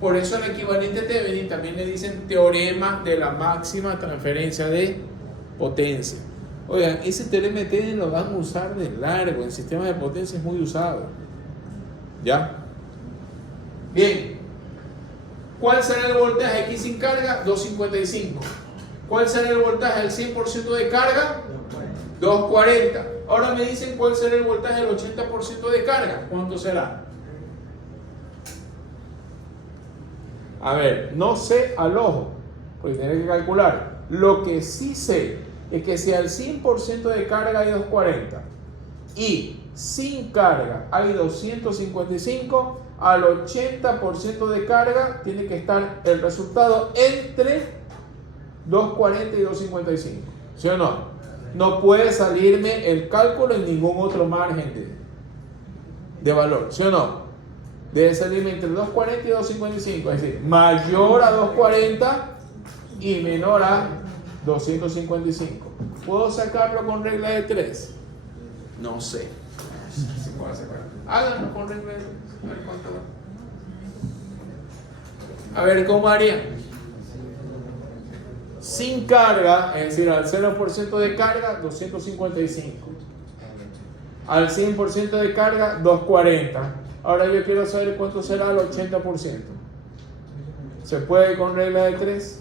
Por eso el equivalente Thevenin también le dicen teorema de la máxima transferencia de potencia. Oigan, ese teorema de Thevenin lo van a usar de largo, en sistemas de potencia es muy usado. ¿Ya? Bien. ¿Cuál será el voltaje aquí sin carga? 255. ¿Cuál será el voltaje al 100% de carga? 240. Ahora me dicen cuál será el voltaje del 80% de carga. ¿Cuánto será? A ver, no sé al ojo, porque tiene que calcular. Lo que sí sé es que si al 100% de carga hay 240 y sin carga hay 255, al 80% de carga tiene que estar el resultado entre 240 y 255. ¿Sí o no? No puede salirme el cálculo en ningún otro margen de valor. ¿Sí o no? Debe salirme entre 240 y 255. Es decir, mayor a 240 y menor a 255. ¿Puedo sacarlo con regla de 3? No sé. Si puedo sacarlo. Háganlo con regla de 3. A ver cuánto va. A ver cómo harían. Sin carga, es decir, al 0% de carga, 255. Al 100% de carga, 240. Ahora yo quiero saber cuánto será el 80%. ¿Se puede con regla de 3?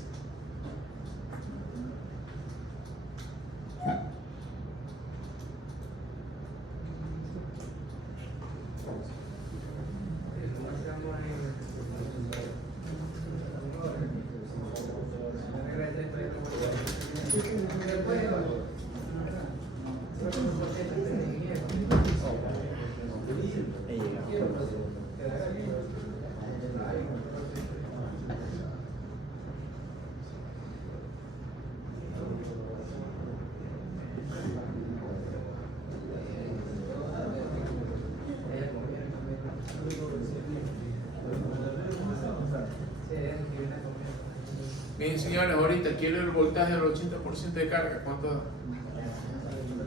Bien, señores, ahorita quiero el voltaje del 80% de carga. ¿Cuánto da?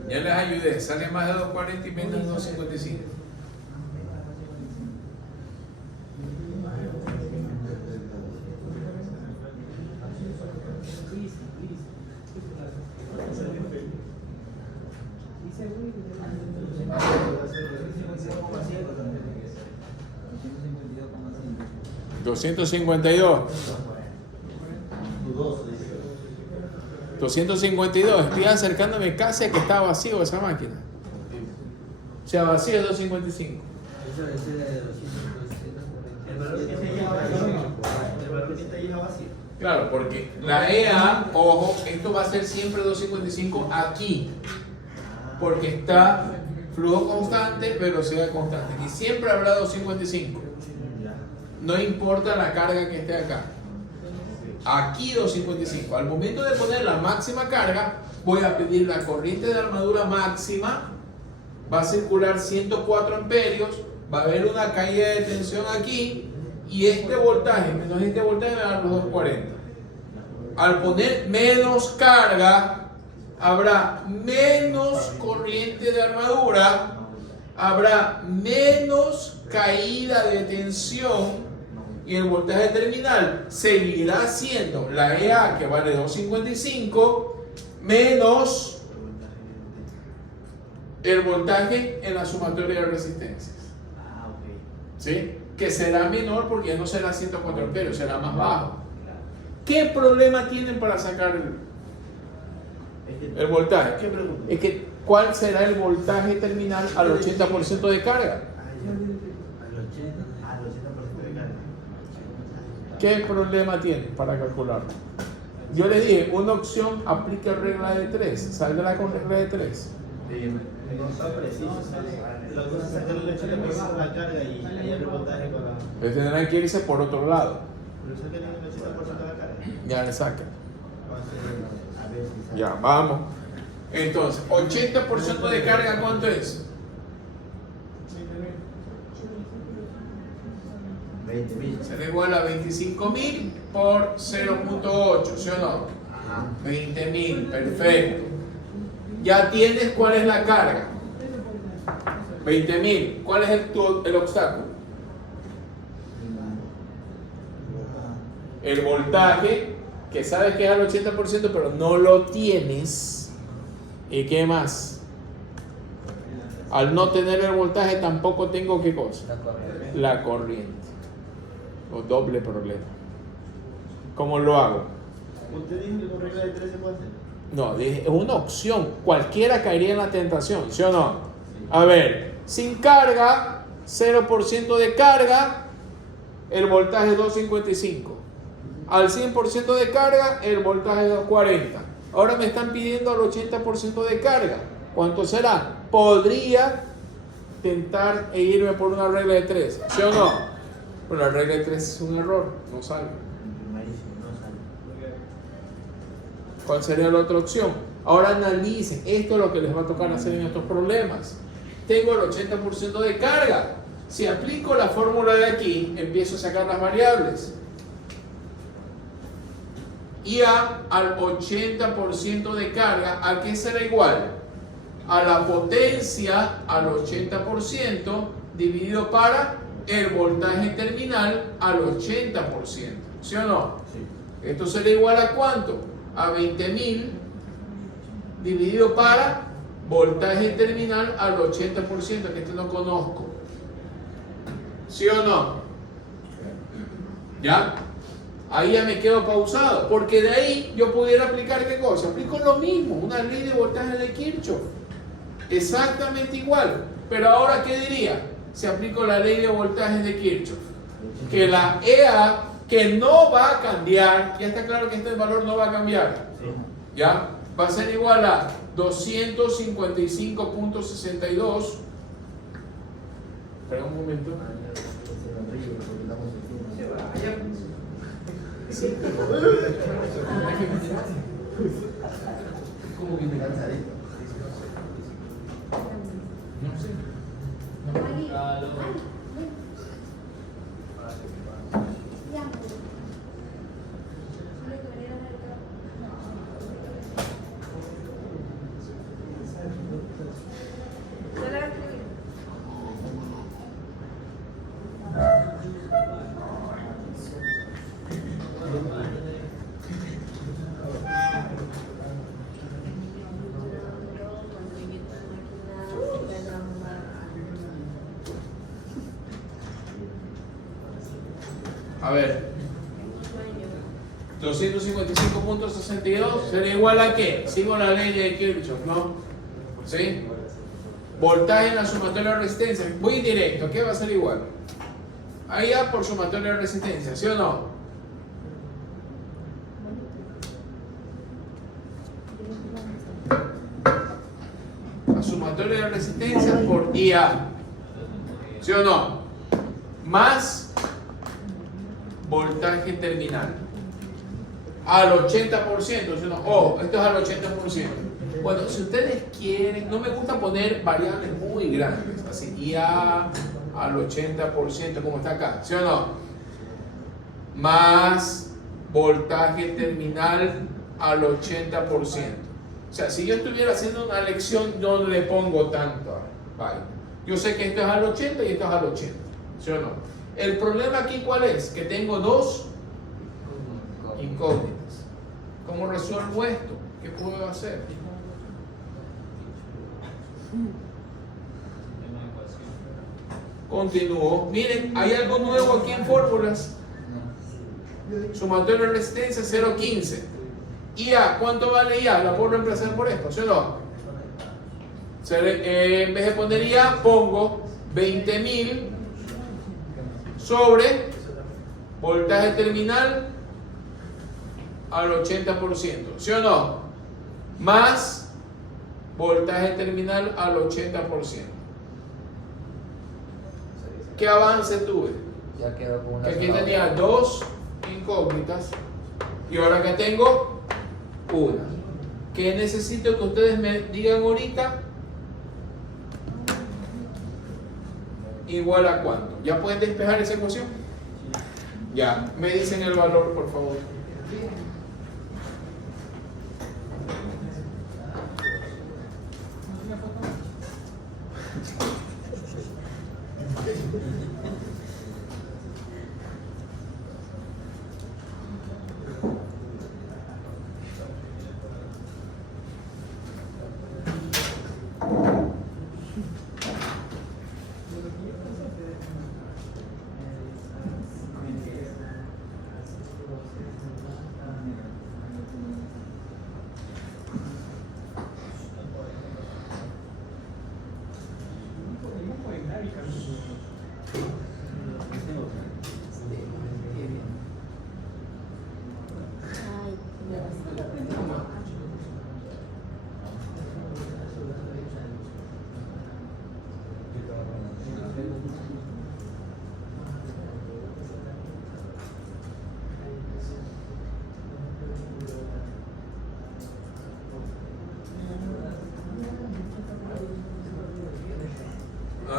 Ya les ayudé. Sale más de 240 y menos de 255. $252. 252. Estoy acercándome casi a que está vacío esa máquina. O sea, vacío es 255. El valor que se lleva vacío. El valor que está lleva vacío. Claro, porque la EA, ojo, esto va a ser siempre 255 aquí. Porque está flujo constante, velocidad constante. Y siempre habrá 255. No importa la carga que esté acá. Aquí 255. Al momento de poner la máxima carga, voy a pedir la corriente de armadura máxima. Va a circular 104 amperios. Va a haber una caída de tensión aquí. Y este voltaje menos este voltaje me va a dar los 240. Al poner menos carga, habrá menos corriente de armadura. Habrá menos caída de tensión. Y el voltaje terminal seguirá siendo la EA, que vale 255, menos el voltaje en la sumatoria de resistencias. ¿Sí? Que será menor porque ya no será 104 amperios, será más bajo. ¿Qué problema tienen para sacar el voltaje? ¿Qué pregunta? Es que, ¿cuál será el voltaje terminal al 80% de carga? ¿Qué problema tienen para calcularlo? Yo les dije, una opción aplica regla de 3. Saldrá con regla de 3. No está preciso. Lo que pasa es sacar el 80% de la carga y ahí el voltaje con la. Entonces tendrán que irse por otro lado. Pero eso que tiene el 80% de la carga. Ya le sacan. A ver si sale. Ya, vamos. Entonces, 80% de carga, ¿cuánto es? 20.000. Será igual a 25.000 por 0.8, ¿sí o no? 20.000, perfecto. Ya tienes cuál es la carga. 20.000. ¿Cuál es el obstáculo? El voltaje, que sabes que es al 80%, pero no lo tienes. ¿Y qué más? Al no tener el voltaje tampoco tengo ¿qué cosa? La corriente. O doble problema. ¿Cómo lo hago? ¿Usted dijo que con regla de 3 se puede hacer? No, es una opción. Cualquiera caería en la tentación, ¿sí o no? A ver, sin carga, 0% de carga, el voltaje es 255. Al 100% de carga, el voltaje es 240. Ahora me están pidiendo al 80% de carga. ¿Cuánto será? Podría tentar e irme por una regla de 3, ¿sí o no? Pero la regla de 3 es un error, no sale. ¿Cuál sería la otra opción? Ahora analicen, esto es lo que les va a tocar hacer en estos problemas. Tengo el 80% de carga. Si aplico la fórmula de aquí, empiezo a sacar las variables. IA al 80% de carga, ¿a qué será igual? A la potencia al 80% dividido para el voltaje terminal al 80%. ¿Sí o no? Sí. Esto será igual a ¿cuánto? A 20.000 dividido para voltaje terminal al 80%, que este no conozco. ¿Sí o no? ¿Ya? Ahí ya me quedo pausado, porque de ahí yo pudiera aplicar ¿qué cosa? Aplico lo mismo, una ley de voltaje de Kirchhoff, exactamente igual. Pero ahora, ¿qué diría? Si aplico la ley de voltaje de Kirchhoff, que la EA, que no va a cambiar, ya está claro que este valor no va a cambiar, ¿ya? Va a ser igual a 255.62. Espera un momento. ¿Cómo que me Cansadito. No sé. A ver, 255.62 sería igual a ¿qué? Sigo la ley de Kirchhoff, ¿no? ¿Sí? Voltaje en la sumatoria de resistencia. Voy directo, ¿qué va a ser igual? Ahí ya por sumatoria de resistencia, ¿sí o no? La sumatoria de resistencia por IA, ¿sí o no? Más voltaje terminal al 80%, ¿sí o no? Oh, esto es al 80%. Bueno, si ustedes quieren, no me gusta poner variables muy grandes, así IA al 80%, como está acá, ¿sí o no? Más voltaje terminal al 80%. O sea, si yo estuviera haciendo una lección, yo no le pongo tanto. Vale. Yo sé que esto es al 80 y esto es al 80, ¿sí o no? El problema aquí, ¿cuál es? Que tengo dos incógnitas. ¿Cómo resuelvo esto? ¿Qué puedo hacer? Continúo. Miren, hay algo nuevo aquí en fórmulas. Sumatoria de resistencia 0.15. IA, ¿cuánto vale IA? La puedo reemplazar por esto, ¿sí o no? En vez de poner IA, pongo 20.000 sobre voltaje terminal al 80%, ¿sí o no? Más voltaje terminal al 80%. ¿Qué avance tuve? Ya quedó con una Que aquí sola tenía opción. dos incógnitas y ahora que tengo una. ¿Qué necesito que ustedes me digan ahorita? ¿Igual a cuánto? ¿Ya pueden despejar esa ecuación? Ya, me dicen el valor, por favor.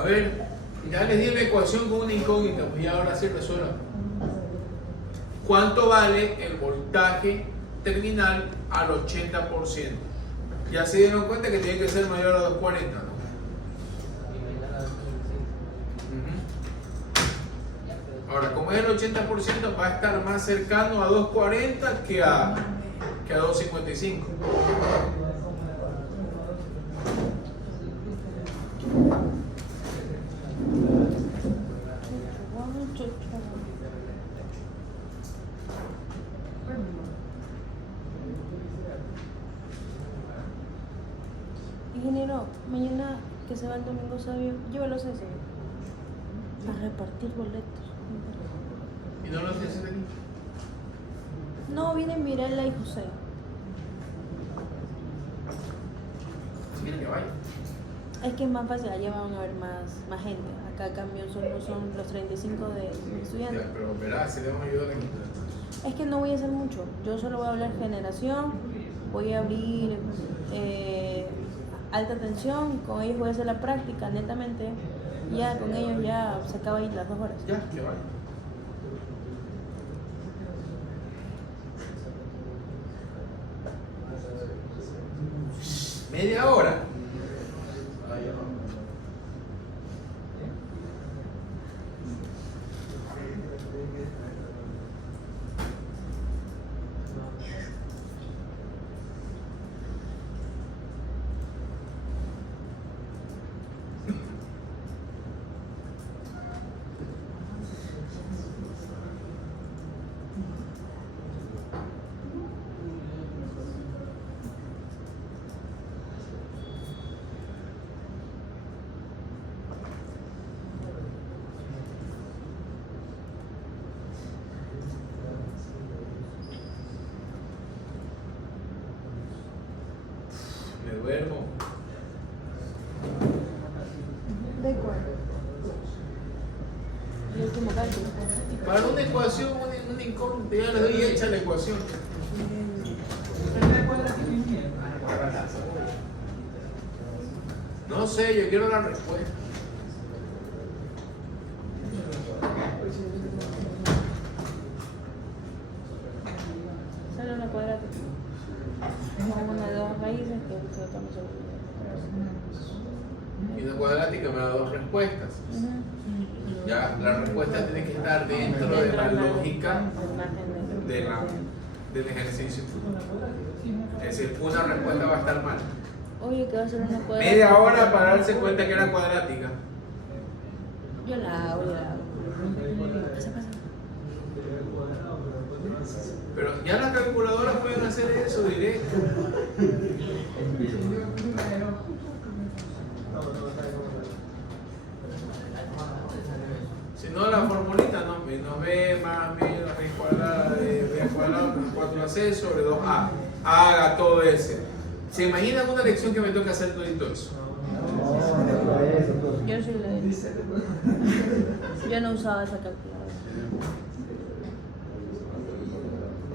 ver, ya les di la ecuación con una incógnita, pues ya ahora sí resuelvan. ¿Cuánto vale el voltaje terminal al 80%? Ya se dieron cuenta que tiene que ser mayor a 240, ¿no? Ahora, como es el 80%, va a estar más cercano a 240 que a 255. Ingeniero, mañana que se va el domingo sabio, llévalos a ese. A repartir boletos. ¿Y no lo haces aquí? No, vienen Mirela y José. Si quieren que vaya. Es que es más fácil, allá van a haber más gente. Acá a cambio solo son los 35 de estudiantes. Ya, pero verás, si le vamos a ayudar aquí. Es que no voy a hacer mucho. Yo solo voy a hablar generación, voy a abrir alta tensión, con ellos voy a hacer la práctica, netamente. Ya con ellos ya se acaba ahí las 2 horas. Ya, que vaya. Media hora. Me duermo. ¿De cuál? El último cálculo. Para una ecuación, una incógnita, ya les doy hecha la ecuación. No sé, yo quiero la respuesta. Sale una cuadrática. Con una de 2 raíces que se toma sobre. Y una cuadrática me da 2 respuestas. Ya, la respuesta tiene que estar dentro de la lógica del ejercicio. Es decir, una respuesta va a estar mal. Oye, que va a ser una cuadrática. Media hora para darse cuenta que era cuadrática. Yo la hago, Pasa. Pero ya las calculadoras pueden hacer eso directo. Si no, la formulita, no, menos b más menos raíz cuadrada de b al cuadrado por 4ac sobre 2a. Haga todo ese. ¿Se imaginan una lección que me toca hacer todo eso? Yo sí le hice. Yo no usaba esa calculadora.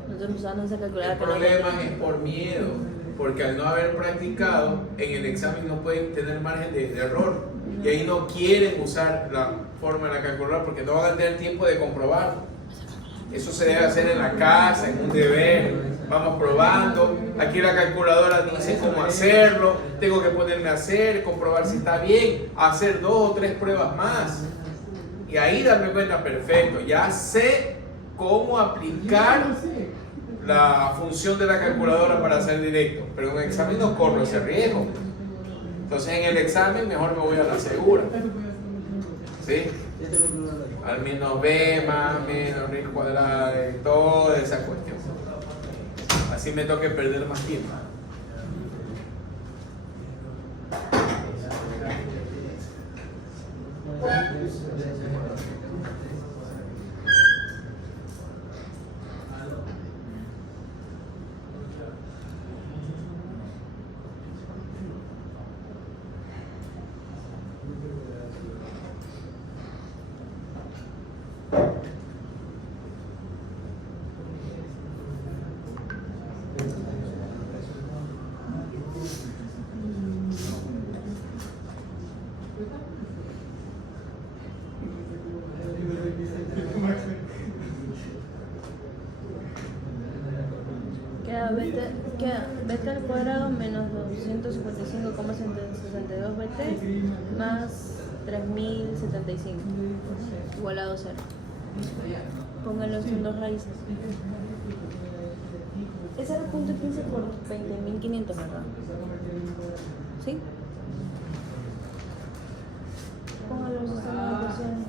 Nosotros usamos esa calculadora. El problema es por miedo, porque al no haber practicado, en el examen no pueden tener margen de error. Y ahí no quieren usar la forma de la calculadora porque no van a tener tiempo de comprobarlo. Eso se debe hacer en la casa, en un deber. Vamos probando. Aquí la calculadora dice cómo hacerlo. Tengo que ponerme a hacer, comprobar si está bien, hacer 2 o 3 pruebas más. Y ahí darme cuenta, perfecto, ya sé cómo aplicar la función de la calculadora para hacer directo. Pero en un examen no corro ese riesgo. Entonces en el examen mejor me voy a la segura. ¿Sí? Al menos b más menos raíz cuadrada de toda esa cuestión. Así me toque perder más tiempo. Queda beta al cuadrado menos 255,62 bt más 3075 igualado a 0. Pónganlo en dos raíces. Ese era el punto 15 por 20.500, ¿verdad? ¿Sí? Pónganlo en el sistema de ecuaciones.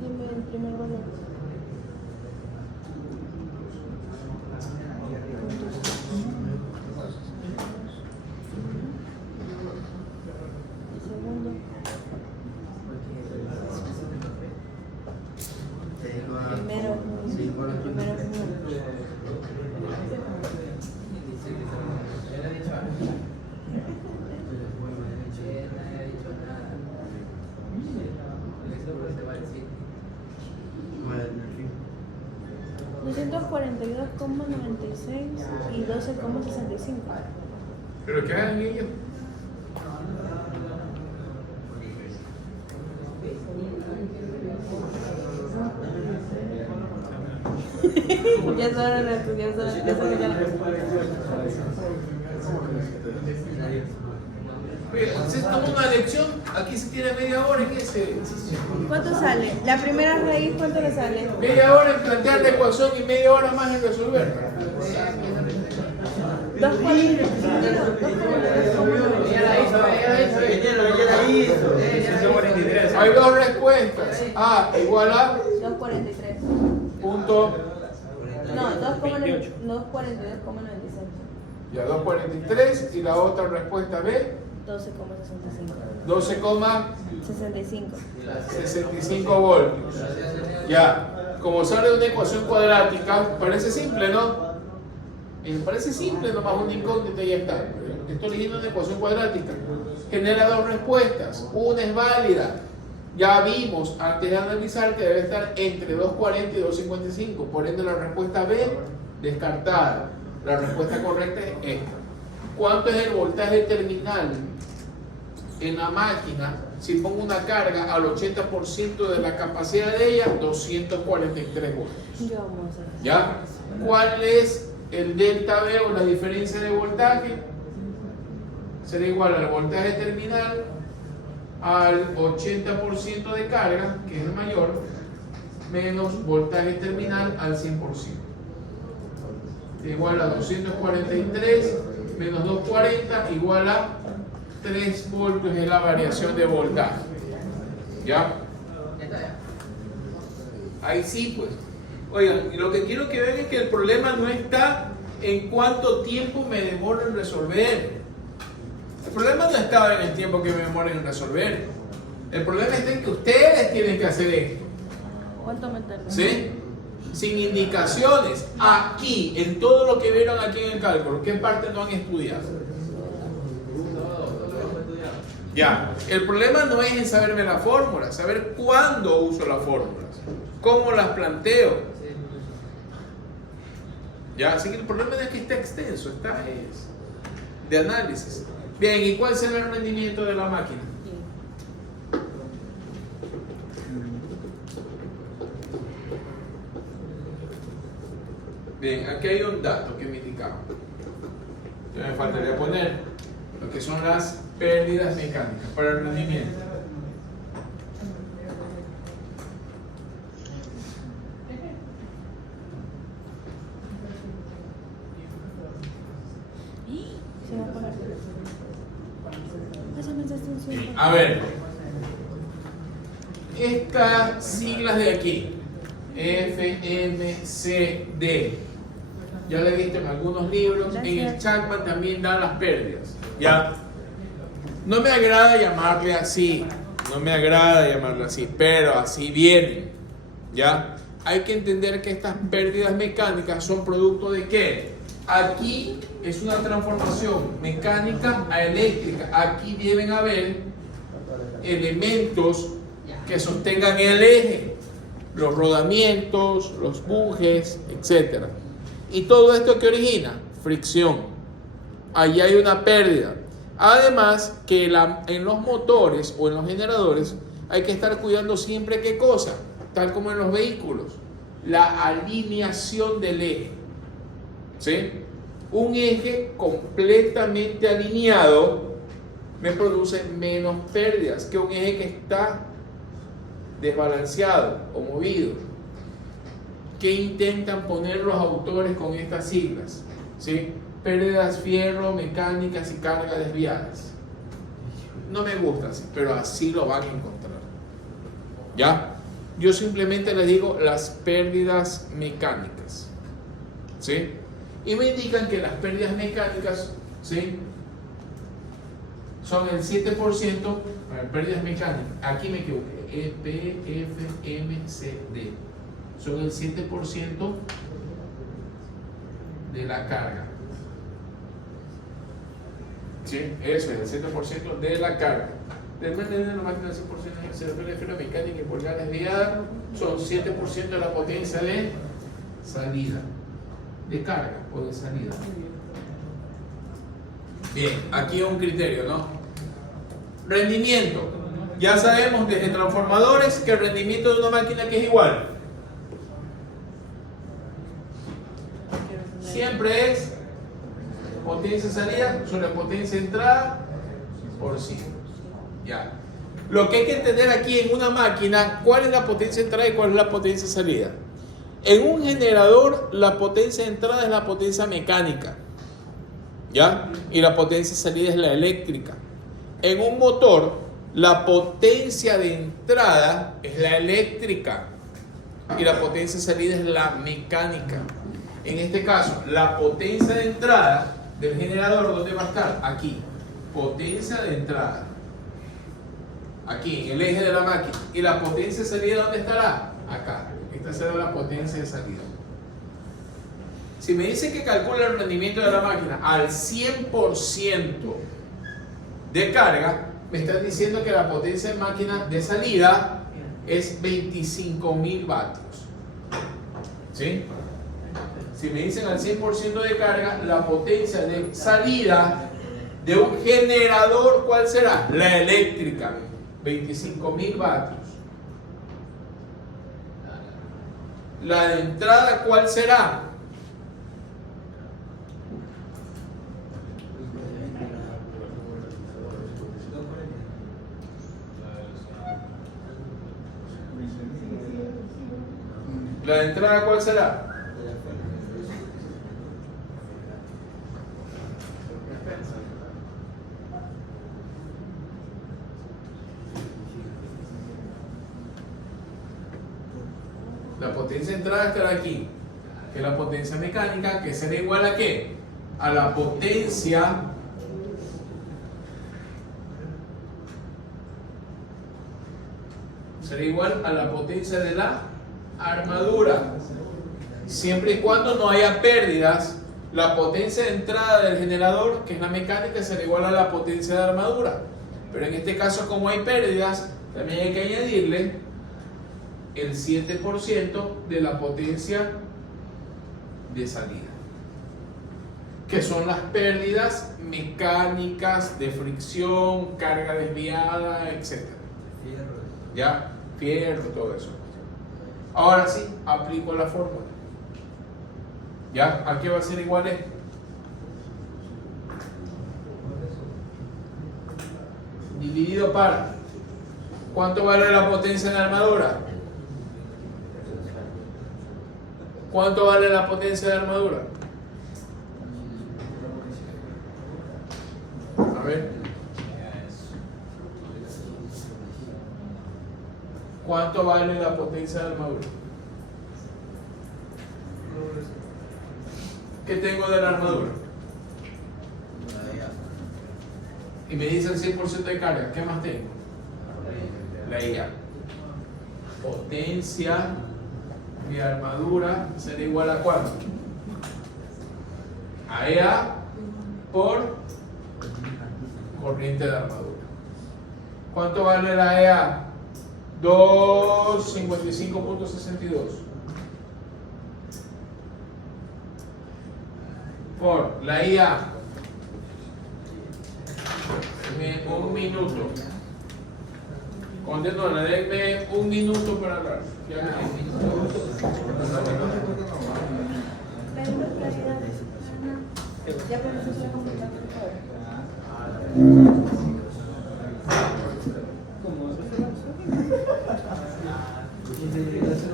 Dime el primer valor. El segundo. Primero es mío. Él ha dicho algo. Nadie ha dicho nada. El experto se va a decir. 242,96 y 12,65. ¿Pero qué hagan ellos? Ya saben estudiar, ya saben. Oye, se toma una lección, aquí se tiene media hora en ese ejercicio. ¿Cuánto sale? La primera raíz, ¿cuánto le sale? Media hora en plantear la ecuación y media hora más en resolverla. 2,43. Hay dos respuestas. A igual a 2,43. punto. No, 2,42,96. Ya, 2,43 y la otra respuesta B, 12,65. 12,65 voltios. Ya, como sale una ecuación cuadrática, parece simple, ¿no? Parece simple, nomás una incógnita y ya está. Estoy leyendo una ecuación cuadrática. Genera dos respuestas. Una es válida. Ya vimos antes de analizar que debe estar entre 2,40 y 2,55. Por ende, la respuesta B descartada. La respuesta correcta es esta. ¿Cuánto es el voltaje terminal en la máquina si pongo una carga al 80% de la capacidad de ella? 243 voltios. Yo vamos a hacer. ¿Ya? ¿Cuál es el delta V o la diferencia de voltaje? Será igual al voltaje terminal al 80% de carga, que es el mayor, menos voltaje terminal al 100%. Igual a 243 menos 240 igual a 3 voltios, es la variación de voltaje. ¿Ya? Ahí sí, pues. Oigan, y lo que quiero que vean es que el problema no está en cuánto tiempo me demoro en resolver. El problema no estaba en el tiempo que me demoro en resolver. El problema está en que ustedes tienen que hacer esto. ¿Cuánto me tarda? ¿Sí? Sin indicaciones. Aquí, en todo lo que vieron aquí en el cálculo, ¿qué parte no han estudiado? Ya. El problema no es en saberme la fórmula, saber cuándo uso las fórmulas, cómo las planteo. Ya, así que el problema no es que esté extenso, está es de análisis. Bien, ¿y cuál será el rendimiento de la máquina? Bien, aquí hay un dato que me indicaba. Me faltaría poner lo que son las pérdidas mecánicas para el rendimiento. Se va a apagar. Pásame esa extensión. A ver, estas siglas de aquí, F, M, C, D, ya le he visto en algunos libros. Gracias. En el Chapman también dan las pérdidas. Ya, no me agrada llamarle así, pero así vienen. Ya, hay que entender que estas pérdidas mecánicas son producto de ¿qué? Aquí es una transformación mecánica a eléctrica. Aquí deben haber elementos que sostengan el eje, los rodamientos, los bujes, etc. Y todo esto que origina fricción. Allí hay una pérdida. Además que en los motores o en los generadores hay que estar cuidando siempre qué cosa, tal como en los vehículos, la alineación del eje. ¿Sí? Un eje completamente alineado me produce menos pérdidas que un eje que está desbalanceado o movido. ¿Qué intentan poner los autores con estas siglas? ¿Sí? Pérdidas fierro, mecánicas y cargas desviadas. No me gusta así, pero así lo van a encontrar. ¿Ya? Yo simplemente les digo las pérdidas mecánicas. ¿Sí? Y me indican que las pérdidas mecánicas, ¿sí?, son el 7%, pérdidas mecánicas, aquí me equivoqué, E, P, F, M, C, D, son el 7% de la carga. ¿Sí? Eso es el 7% de la carga. De la máquina del 100% de acceleración mecánica y por carga desviada son 7% de la potencia de salida, de carga o de salida. Bien, aquí un criterio, ¿no? Rendimiento. Ya sabemos desde transformadores que el rendimiento de una máquina que es igual. Siempre es potencia salida sobre potencia entrada por 100. Ya. Lo que hay que entender aquí en una máquina, ¿cuál es la potencia entrada y cuál es la potencia salida? En un generador, la potencia de entrada es la potencia mecánica, ¿ya? Y la potencia de salida es la eléctrica. En un motor, la potencia de entrada es la eléctrica y la potencia de salida es la mecánica. En este caso, la potencia de entrada del generador, ¿dónde va a estar? Aquí. Potencia de entrada. Aquí, en el eje de la máquina. ¿Y la potencia de salida dónde estará? Acá. Esta será la potencia de salida. Si me dice que calcula el rendimiento de la máquina al 100% de carga, me están diciendo que la potencia de máquina de salida es 25.000 vatios. ¿Sí? Si me dicen al 100% de carga, la potencia de salida de un generador, ¿cuál será? La eléctrica, 25.000 vatios. La de entrada, ¿cuál será? La de entrada, ¿cuál será? La potencia de entrada estará aquí, que es la potencia mecánica, que será igual a ¿qué? A la potencia será igual a la potencia de la armadura. Siempre y cuando no haya pérdidas, la potencia de entrada del generador, que es la mecánica, será igual a la potencia de armadura. Pero en este caso, como hay pérdidas, también hay que añadirle el 7% de la potencia de salida, que son las pérdidas mecánicas de fricción, carga desviada, etc. ¿Ya? Fierro, todo eso. Ahora sí, aplico la fórmula. ¿Ya? ¿A qué va a ser igual esto? Dividido para ¿cuánto vale la potencia de armadura? ¿Cuánto vale la potencia de armadura? A ver. ¿Cuánto vale la potencia de armadura? ¿Qué tengo de la armadura? Y me dice el 100% de carga. ¿Qué más tengo? La IA. Potencia de armadura será igual a ¿cuánto? a EA por corriente de armadura. ¿Cuánto vale la EA? 255.62 por la IA. Denme un minuto. Continúa, denme un minuto para hablar. Ya me Ya pero eso se va a completar o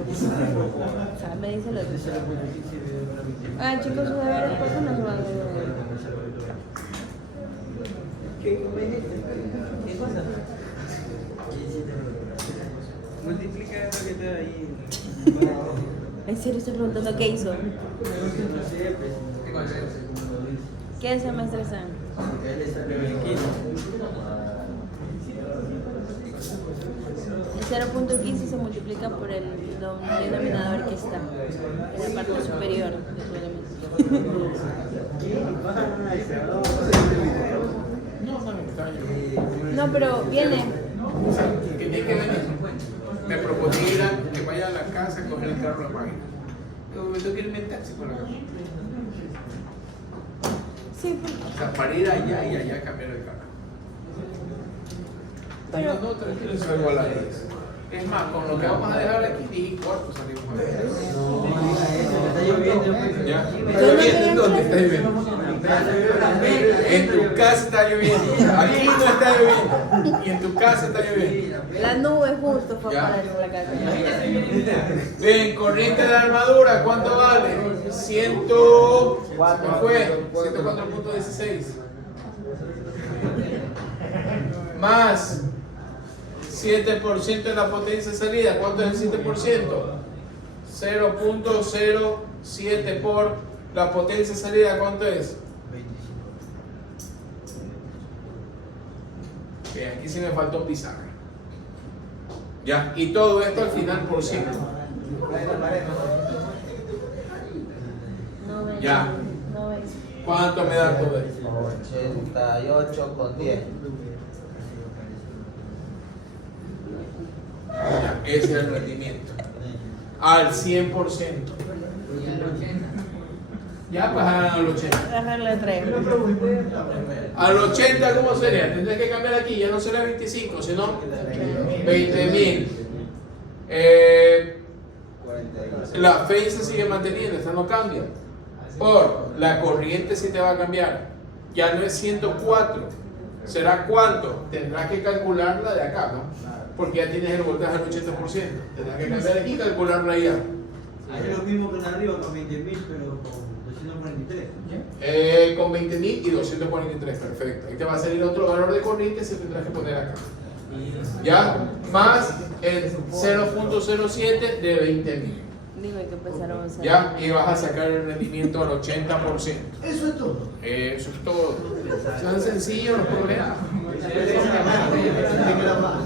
sea, me dice lo que ah, chicos, sus deberes, ¿por qué no se van a ver? ¿Qué cosa? Multiplica lo que está ahí. En serio estoy preguntando qué hizo. No sé, pues. ¿Qué hace maestra San? Él le sale 15. El 0.15 se multiplica por el denominador que está en la parte superior de su elemento. No, pero viene. Que tiene que venir. Me propusieron que vaya a la casa a coger el carro a la máquina. Yo me tengo que irme en taxi por la casa. Sí, porque... O sea, para ir allá y allá cambiar el carro. Pero- No, tranquilo, salgo a las 10. Es más, con lo que vamos a dejar aquí, 10 y cuarto salimos a ver. No, diga eso, que está lloviendo. ¿Ya? ¿Está Yo no lloviendo? quería ¿En dónde está clase. lloviendo? En tu casa está lloviendo. Aquí no está lloviendo. Y en tu casa está lloviendo. La nube justo fue Ya. para la casa. Bien, corriente de armadura, ¿cuánto vale? 104.16 más 7% de la potencia de salida. ¿Cuánto es el 7%? 0.07 por la potencia de salida. ¿Cuánto es? Bien, aquí sí me faltó pizarra. Ya, y todo esto al final por ciento. No ves. Ya. No ves. ¿Cuánto me da todo esto? 88,10. Ya, ese es el rendimiento. Al 100%. Ya pues al 80. Agarrarle 3. Al 80, ¿cómo sería? Tendré que cambiar aquí, ya no será 25, sino 20.000. La phase se sigue manteniendo, esta no cambia. Por la corriente sí te va a cambiar. Ya no es 104. ¿Será cuánto? Tendrás que calcularla de acá, ¿no? Porque ya tienes el voltaje al 80%. Tendrás que cambiar aquí y calcularla allá. Es lo mismo que en arriba con 20.000, pero con 243. Con 20.000 y 243, perfecto. Ahí te va a salir otro valor de corriente, se tendrás que poner acá. ¿Ya? Más el 0.07 de 20.000. Dime que empezaron a usar. ¿Ya? Y vas a sacar el rendimiento al 80%. Eso es todo. Eso es todo. Son sencillos los problemas.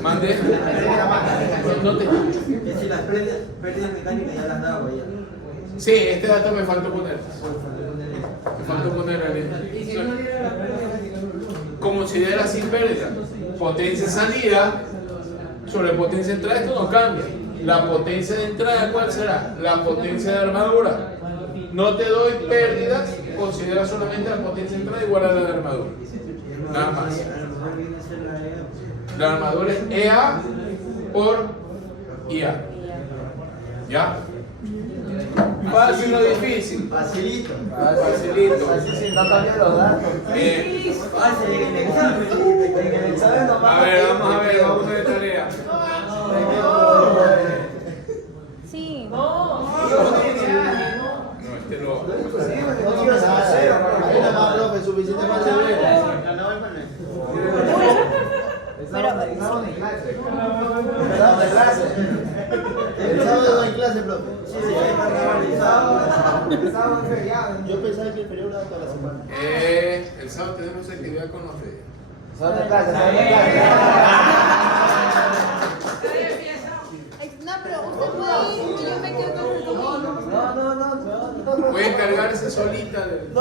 Mande. No te escucho. Que si las pérdidas mecánicas ya las daba ya. Sí, este dato me faltó poner. Me faltó poner ahí. Considera sin pérdida. Potencia salida sobre potencia de entrada, esto no cambia. La potencia de entrada, ¿cuál será? La potencia de armadura. No te doy pérdidas, considera solamente la potencia de entrada igual a la de armadura. Nada más. La armadura es EA por IA. ¿Ya? Fácil o difícil. Facilito. Facilito. Así sin tanta miedo, ¿verdad? Fácil en el examen. En el examen nomás. A ver, vamos a ver tarea. Sí. No, este no. No quiero saber. Ahí nada más, profe, suficiente para saber. Pero Estamos en clase. El sábado no hay clase, profe. Yo pensaba que el periodo era toda la semana. El sábado tenemos actividad con los de. Sábado de clase, no, pero usted puede ir y yo me quedo con el domingo. No. Puede encargarse solita. No.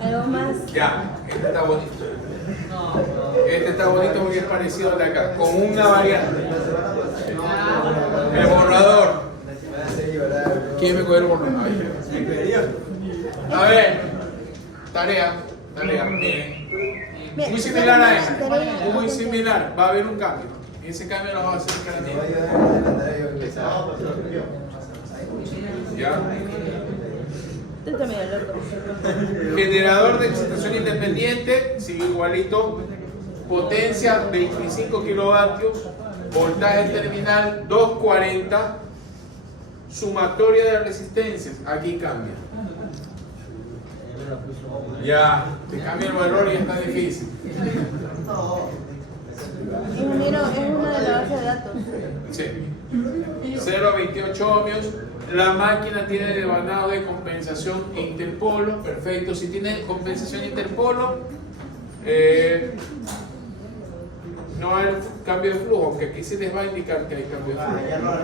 Algo más. Ya, este está bonito. Este está bonito porque es parecido al de acá, con una variante. El borrador. ¿Quién me coge el borrador? A ver, tarea. Muy similar a ese. Muy similar. Va a haber un cambio. Ese cambio lo va a hacer el canal. ¿Ya? Tú también, loco. Generador de excitación independiente, sigue igualito. Potencia 25 kilovatios. Voltaje terminal 240. Sumatoria de resistencias. Aquí cambia. Ya, te cambia el valor y está difícil. Ingeniero, es una de las bases de datos. Sí. 0,28 ohmios. La máquina tiene devanado de compensación e interpolo. Perfecto. Si tiene compensación e interpolo, no hay cambio de flujo, aunque aquí se les va a indicar que hay cambio de flujo.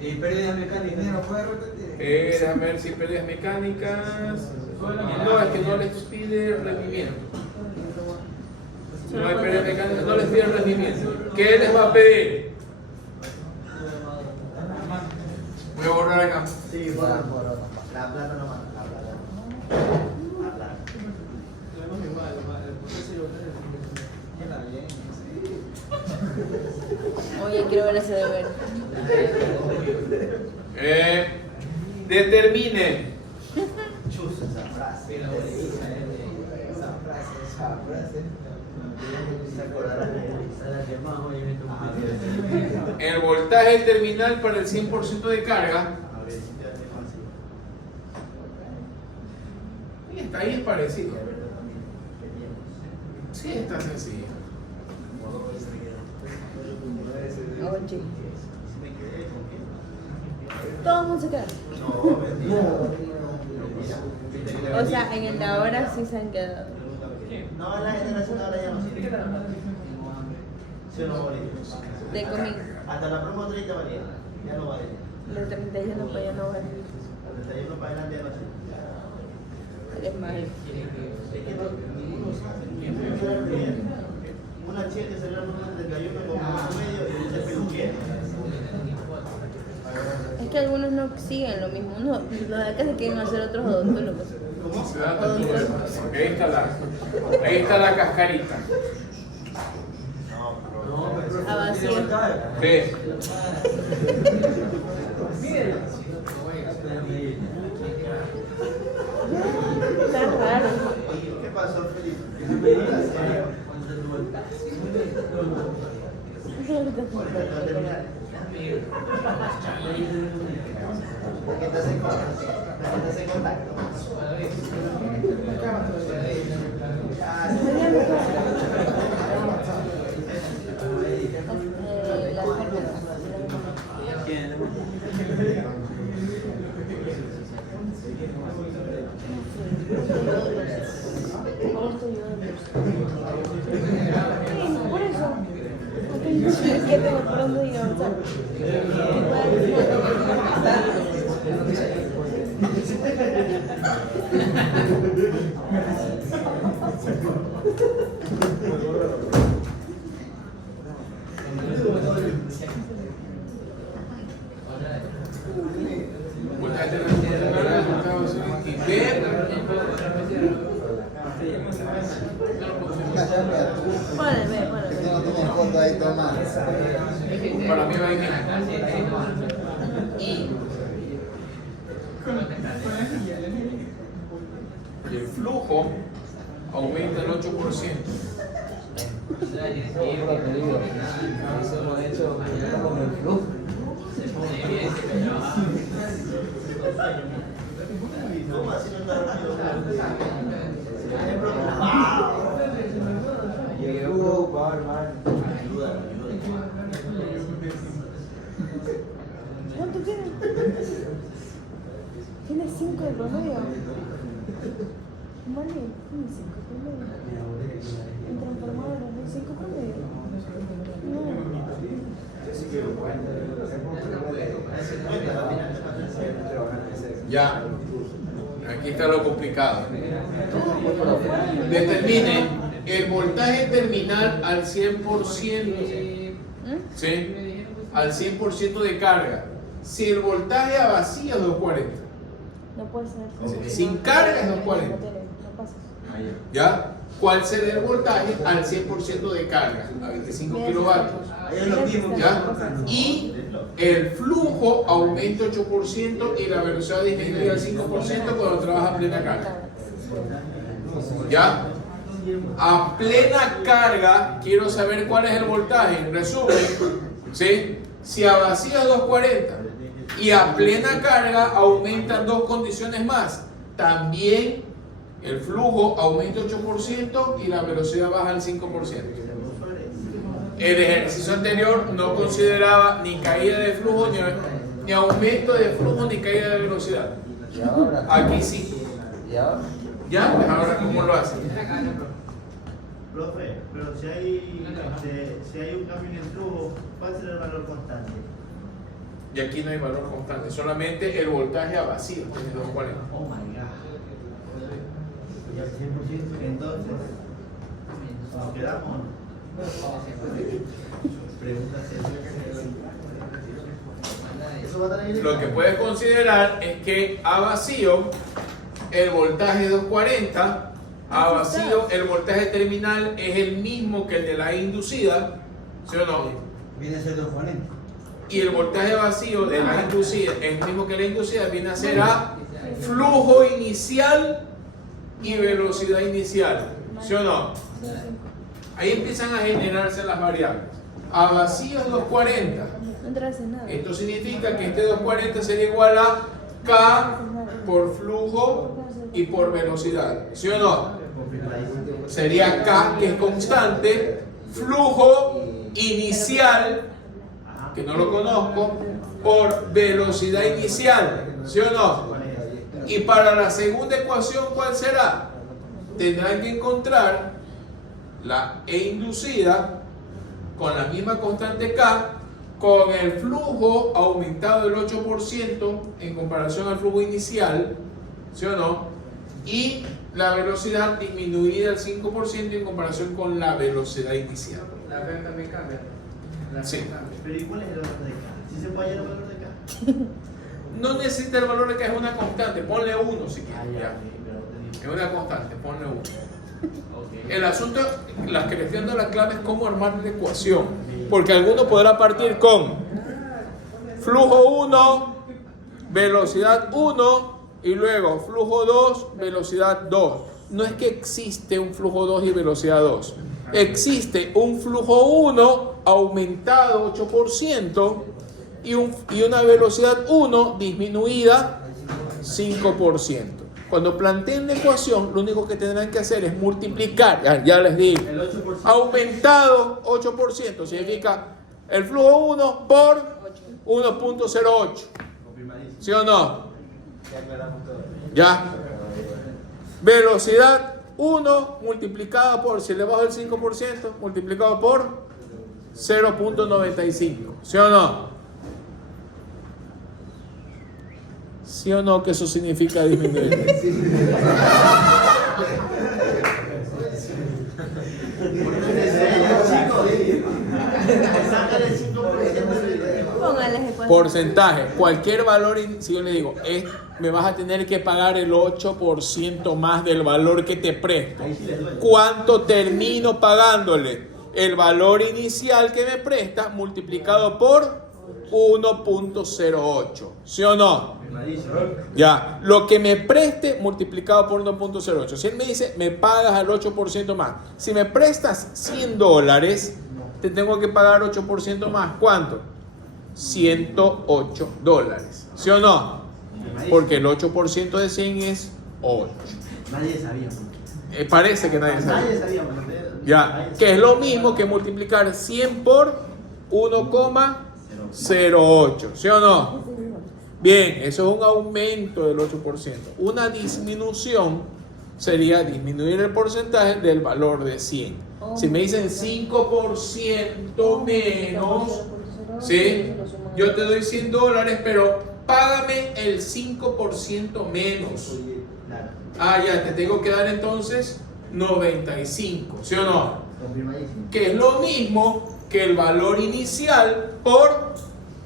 ¿Y pérdidas mecánicas no puede repetir? Déjame ver si pérdidas mecánicas. No, es que no les pide rendimiento. No hay pérdidas mecánicas, no les pide rendimiento. ¿Qué les va a pedir? Voy a borrar acá. Sí, por la plata no mata, la plata. La plata. Oye, quiero ver ese deber. Determine. Chusa esa frase. Esa frase. Se acordarán de El voltaje terminal para el 100% de carga. A ver si te hace fácil. Y está ahí, es parecido. Sí, está sencillo. Oye. Todo el mundo se queda. O sea, en el de ahora sí se han quedado. No, la generación ahora ya no sirve. ¿Sí o no, Bolívar? De conmigo. Hasta la promo 30 valía. Ya no vale. De 31 para allá no vale. Hasta el 31 para adelante ya no sirve. Eres malo. Es que una chica que salió en un 31 con un medio y dice peluquero. Es que algunos no siguen lo mismo. Uno, los de acá se quieren hacer otros odontólogos. Se da tanto de- porque ahí está la cascarita. A vacío. Ve. Está raro. ¿Qué pasó, Felipe? Que estás en contacto. La forma. Por eso. Es que tengo por dónde ir a avanzar. Ponle. Que no tomes foto ahí, toma. Para mí va a ir bien. El flujo aumenta el 8%. ¿Cómo así no está rápido? ¿Cuánto tiene? Tiene 5 de promedio. Vale, tiene 5 de promedio. En transformadora, ¿no? 5 promedio. No. Ya. Aquí está lo complicado. Determine el voltaje terminal al 100%. ¿Sí? Al 100% de carga. Si el voltaje a vacío es 240. No puede ser. Sin carga es 240. No pasa. ¿Ya? ¿Cuál sería el voltaje al 100% de carga? A 25 kilovatios. ¿Ya? Y el flujo aumenta 8% y la velocidad disminuye al 5% cuando trabaja a plena carga. ¿Ya? A plena carga, quiero saber cuál es el voltaje. En resumen, ¿sí? Si a vacío es 240 y a plena carga aumentan dos condiciones más. También el flujo aumenta 8% y la velocidad baja al 5%. El ejercicio anterior no consideraba ni caída de flujo, ni aumento de flujo, ni caída de velocidad. ¿Y ahora? Aquí sí. ¿Y ahora? ¿Ya? Pues ahora, ¿cómo lo hacen? Profe, pero si hay un cambio en el flujo, ¿cuál será el valor constante? Y aquí no hay valor constante, solamente el voltaje a vacío tiene 240. Oh my god. Entonces, ¿nos quedamos? Pregunta ¿eso va a tener? Lo que puedes considerar es que a vacío el voltaje es 240, a vacío el voltaje terminal es el mismo que el de la inducida, ¿sí o no? Viene a ser 240. Y el voltaje vacío de la inducida es el mismo que la inducida, viene a ser a flujo inicial y velocidad inicial, ¿sí o no? Ahí empiezan a generarse las variables. A vacío es 240. No entra hace nada. Esto significa que este 240 sería igual a K por flujo y por velocidad, ¿sí o no? Sería K, que es constante, flujo inicial, que no lo conozco, por velocidad inicial, ¿sí o no? Y para la segunda ecuación, ¿cuál será? Tendrán que encontrar la E inducida con la misma constante K, con el flujo aumentado del 8% en comparación al flujo inicial, ¿sí o no? Y la velocidad disminuida al 5% en comparación con la velocidad inicial. La P también cambia. Sí. Pero ¿y cuál es el valor de K? ¿Sí se puede hallar el valor de K? No necesita el valor de que es una constante, ponle 1 si quieres. Ya. Es una constante, ponle 1. El asunto, la cuestión de la clave es cómo armar la ecuación. Porque alguno podrá partir con flujo 1, velocidad 1 y luego flujo 2, velocidad 2. No es que existe un flujo 2 y velocidad 2. Existe un flujo 1 aumentado 8% y una velocidad 1 disminuida 5%. Cuando planteen la ecuación, lo único que tendrán que hacer es multiplicar, ya les digo, El 8%. aumentado 8% significa el flujo 1 por 1.08. ¿Sí o no? Ya aclaramos todo. Ya. Velocidad 1 multiplicada por, si le bajo el 5%, multiplicado por 0.95. ¿Sí o no? ¿Sí o no que eso significa disminuir? Pongan las ecuaciones. Porcentaje, cualquier valor, si yo le digo, me vas a tener que pagar el 8% más del valor que te presto. ¿Cuánto termino pagándole? El valor inicial que me presta multiplicado por 1.08. ¿Sí o no? Ya, lo que me preste multiplicado por 1.08. Si él me dice, me pagas al 8% más. Si me prestas $100, te tengo que pagar 8% más. ¿Cuánto? $108. ¿Sí o no? Porque el 8% de 100 es 8. Nadie sabía. Parece que nadie sabe. Nadie sabía. Ya, que es lo mismo que multiplicar 100 por 1,08. ¿Sí o no? Bien, eso es un aumento del 8%. Una disminución sería disminuir el porcentaje del valor de 100. Si me dicen 5% menos, ¿Sí? Yo te doy $100, pero págame el 5% menos. Oye, claro, Ah, ya, te tengo que dar entonces 95, ¿sí o no? confirmadísimo. Que es lo mismo que el valor inicial por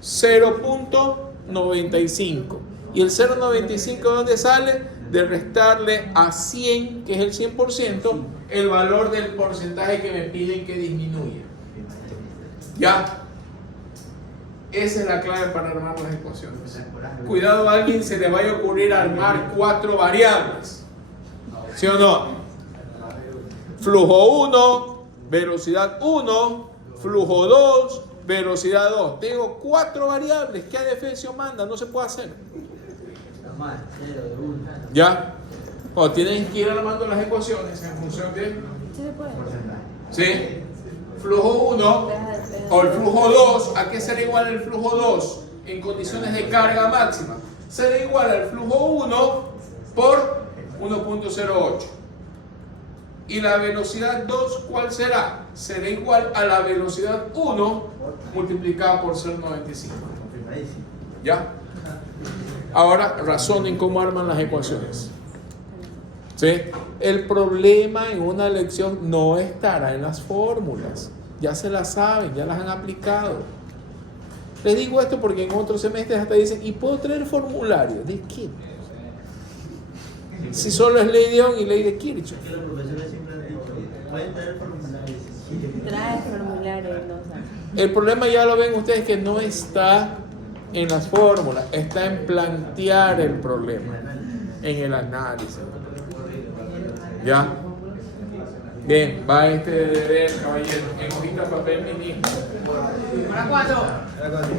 0.95. ¿Y el 0.95 de dónde sale? De restarle a 100, que es el 100%, el valor del porcentaje que me piden que disminuya. ¿Ya? Esa es la clave para armar las ecuaciones. Cuidado, a alguien se le vaya a ocurrir armar 4 variables. ¿Sí o no? Flujo 1, velocidad 1, flujo 2, velocidad 2. Tengo 4 variables. ¿Qué adefesio manda? No se puede hacer. Normal, 0 de 1. ¿Ya? O tienen que ir armando las ecuaciones en función de... Sí se puede. ¿Sí? Flujo 1 o el flujo 2. ¿A qué será igual el flujo 2 en condiciones de carga máxima? Será igual al flujo 1 por 1.08. ¿Y la velocidad 2 cuál será? Será igual a la velocidad 1 multiplicada por 0.95. Confirmadísimo. ¿Ya? Ahora razonen cómo arman las ecuaciones. ¿Sí? El problema en una lección no estará en las fórmulas. Ya se las saben, ya las han aplicado. Les digo esto porque en otros semestres hasta dicen, ¿y puedo traer formulario? ¿De qué? Si solo es ley de Ohm y ley de Kirchhoff. Que los profesores siempre han dicho, pueden traer formularios. Trae formulario y no sabe. El problema ya lo ven ustedes que no está en las fórmulas, está en plantear el problema, en el análisis. ¿Ya? Bien, va este deber, caballero, en hojita papel mini. Para 4.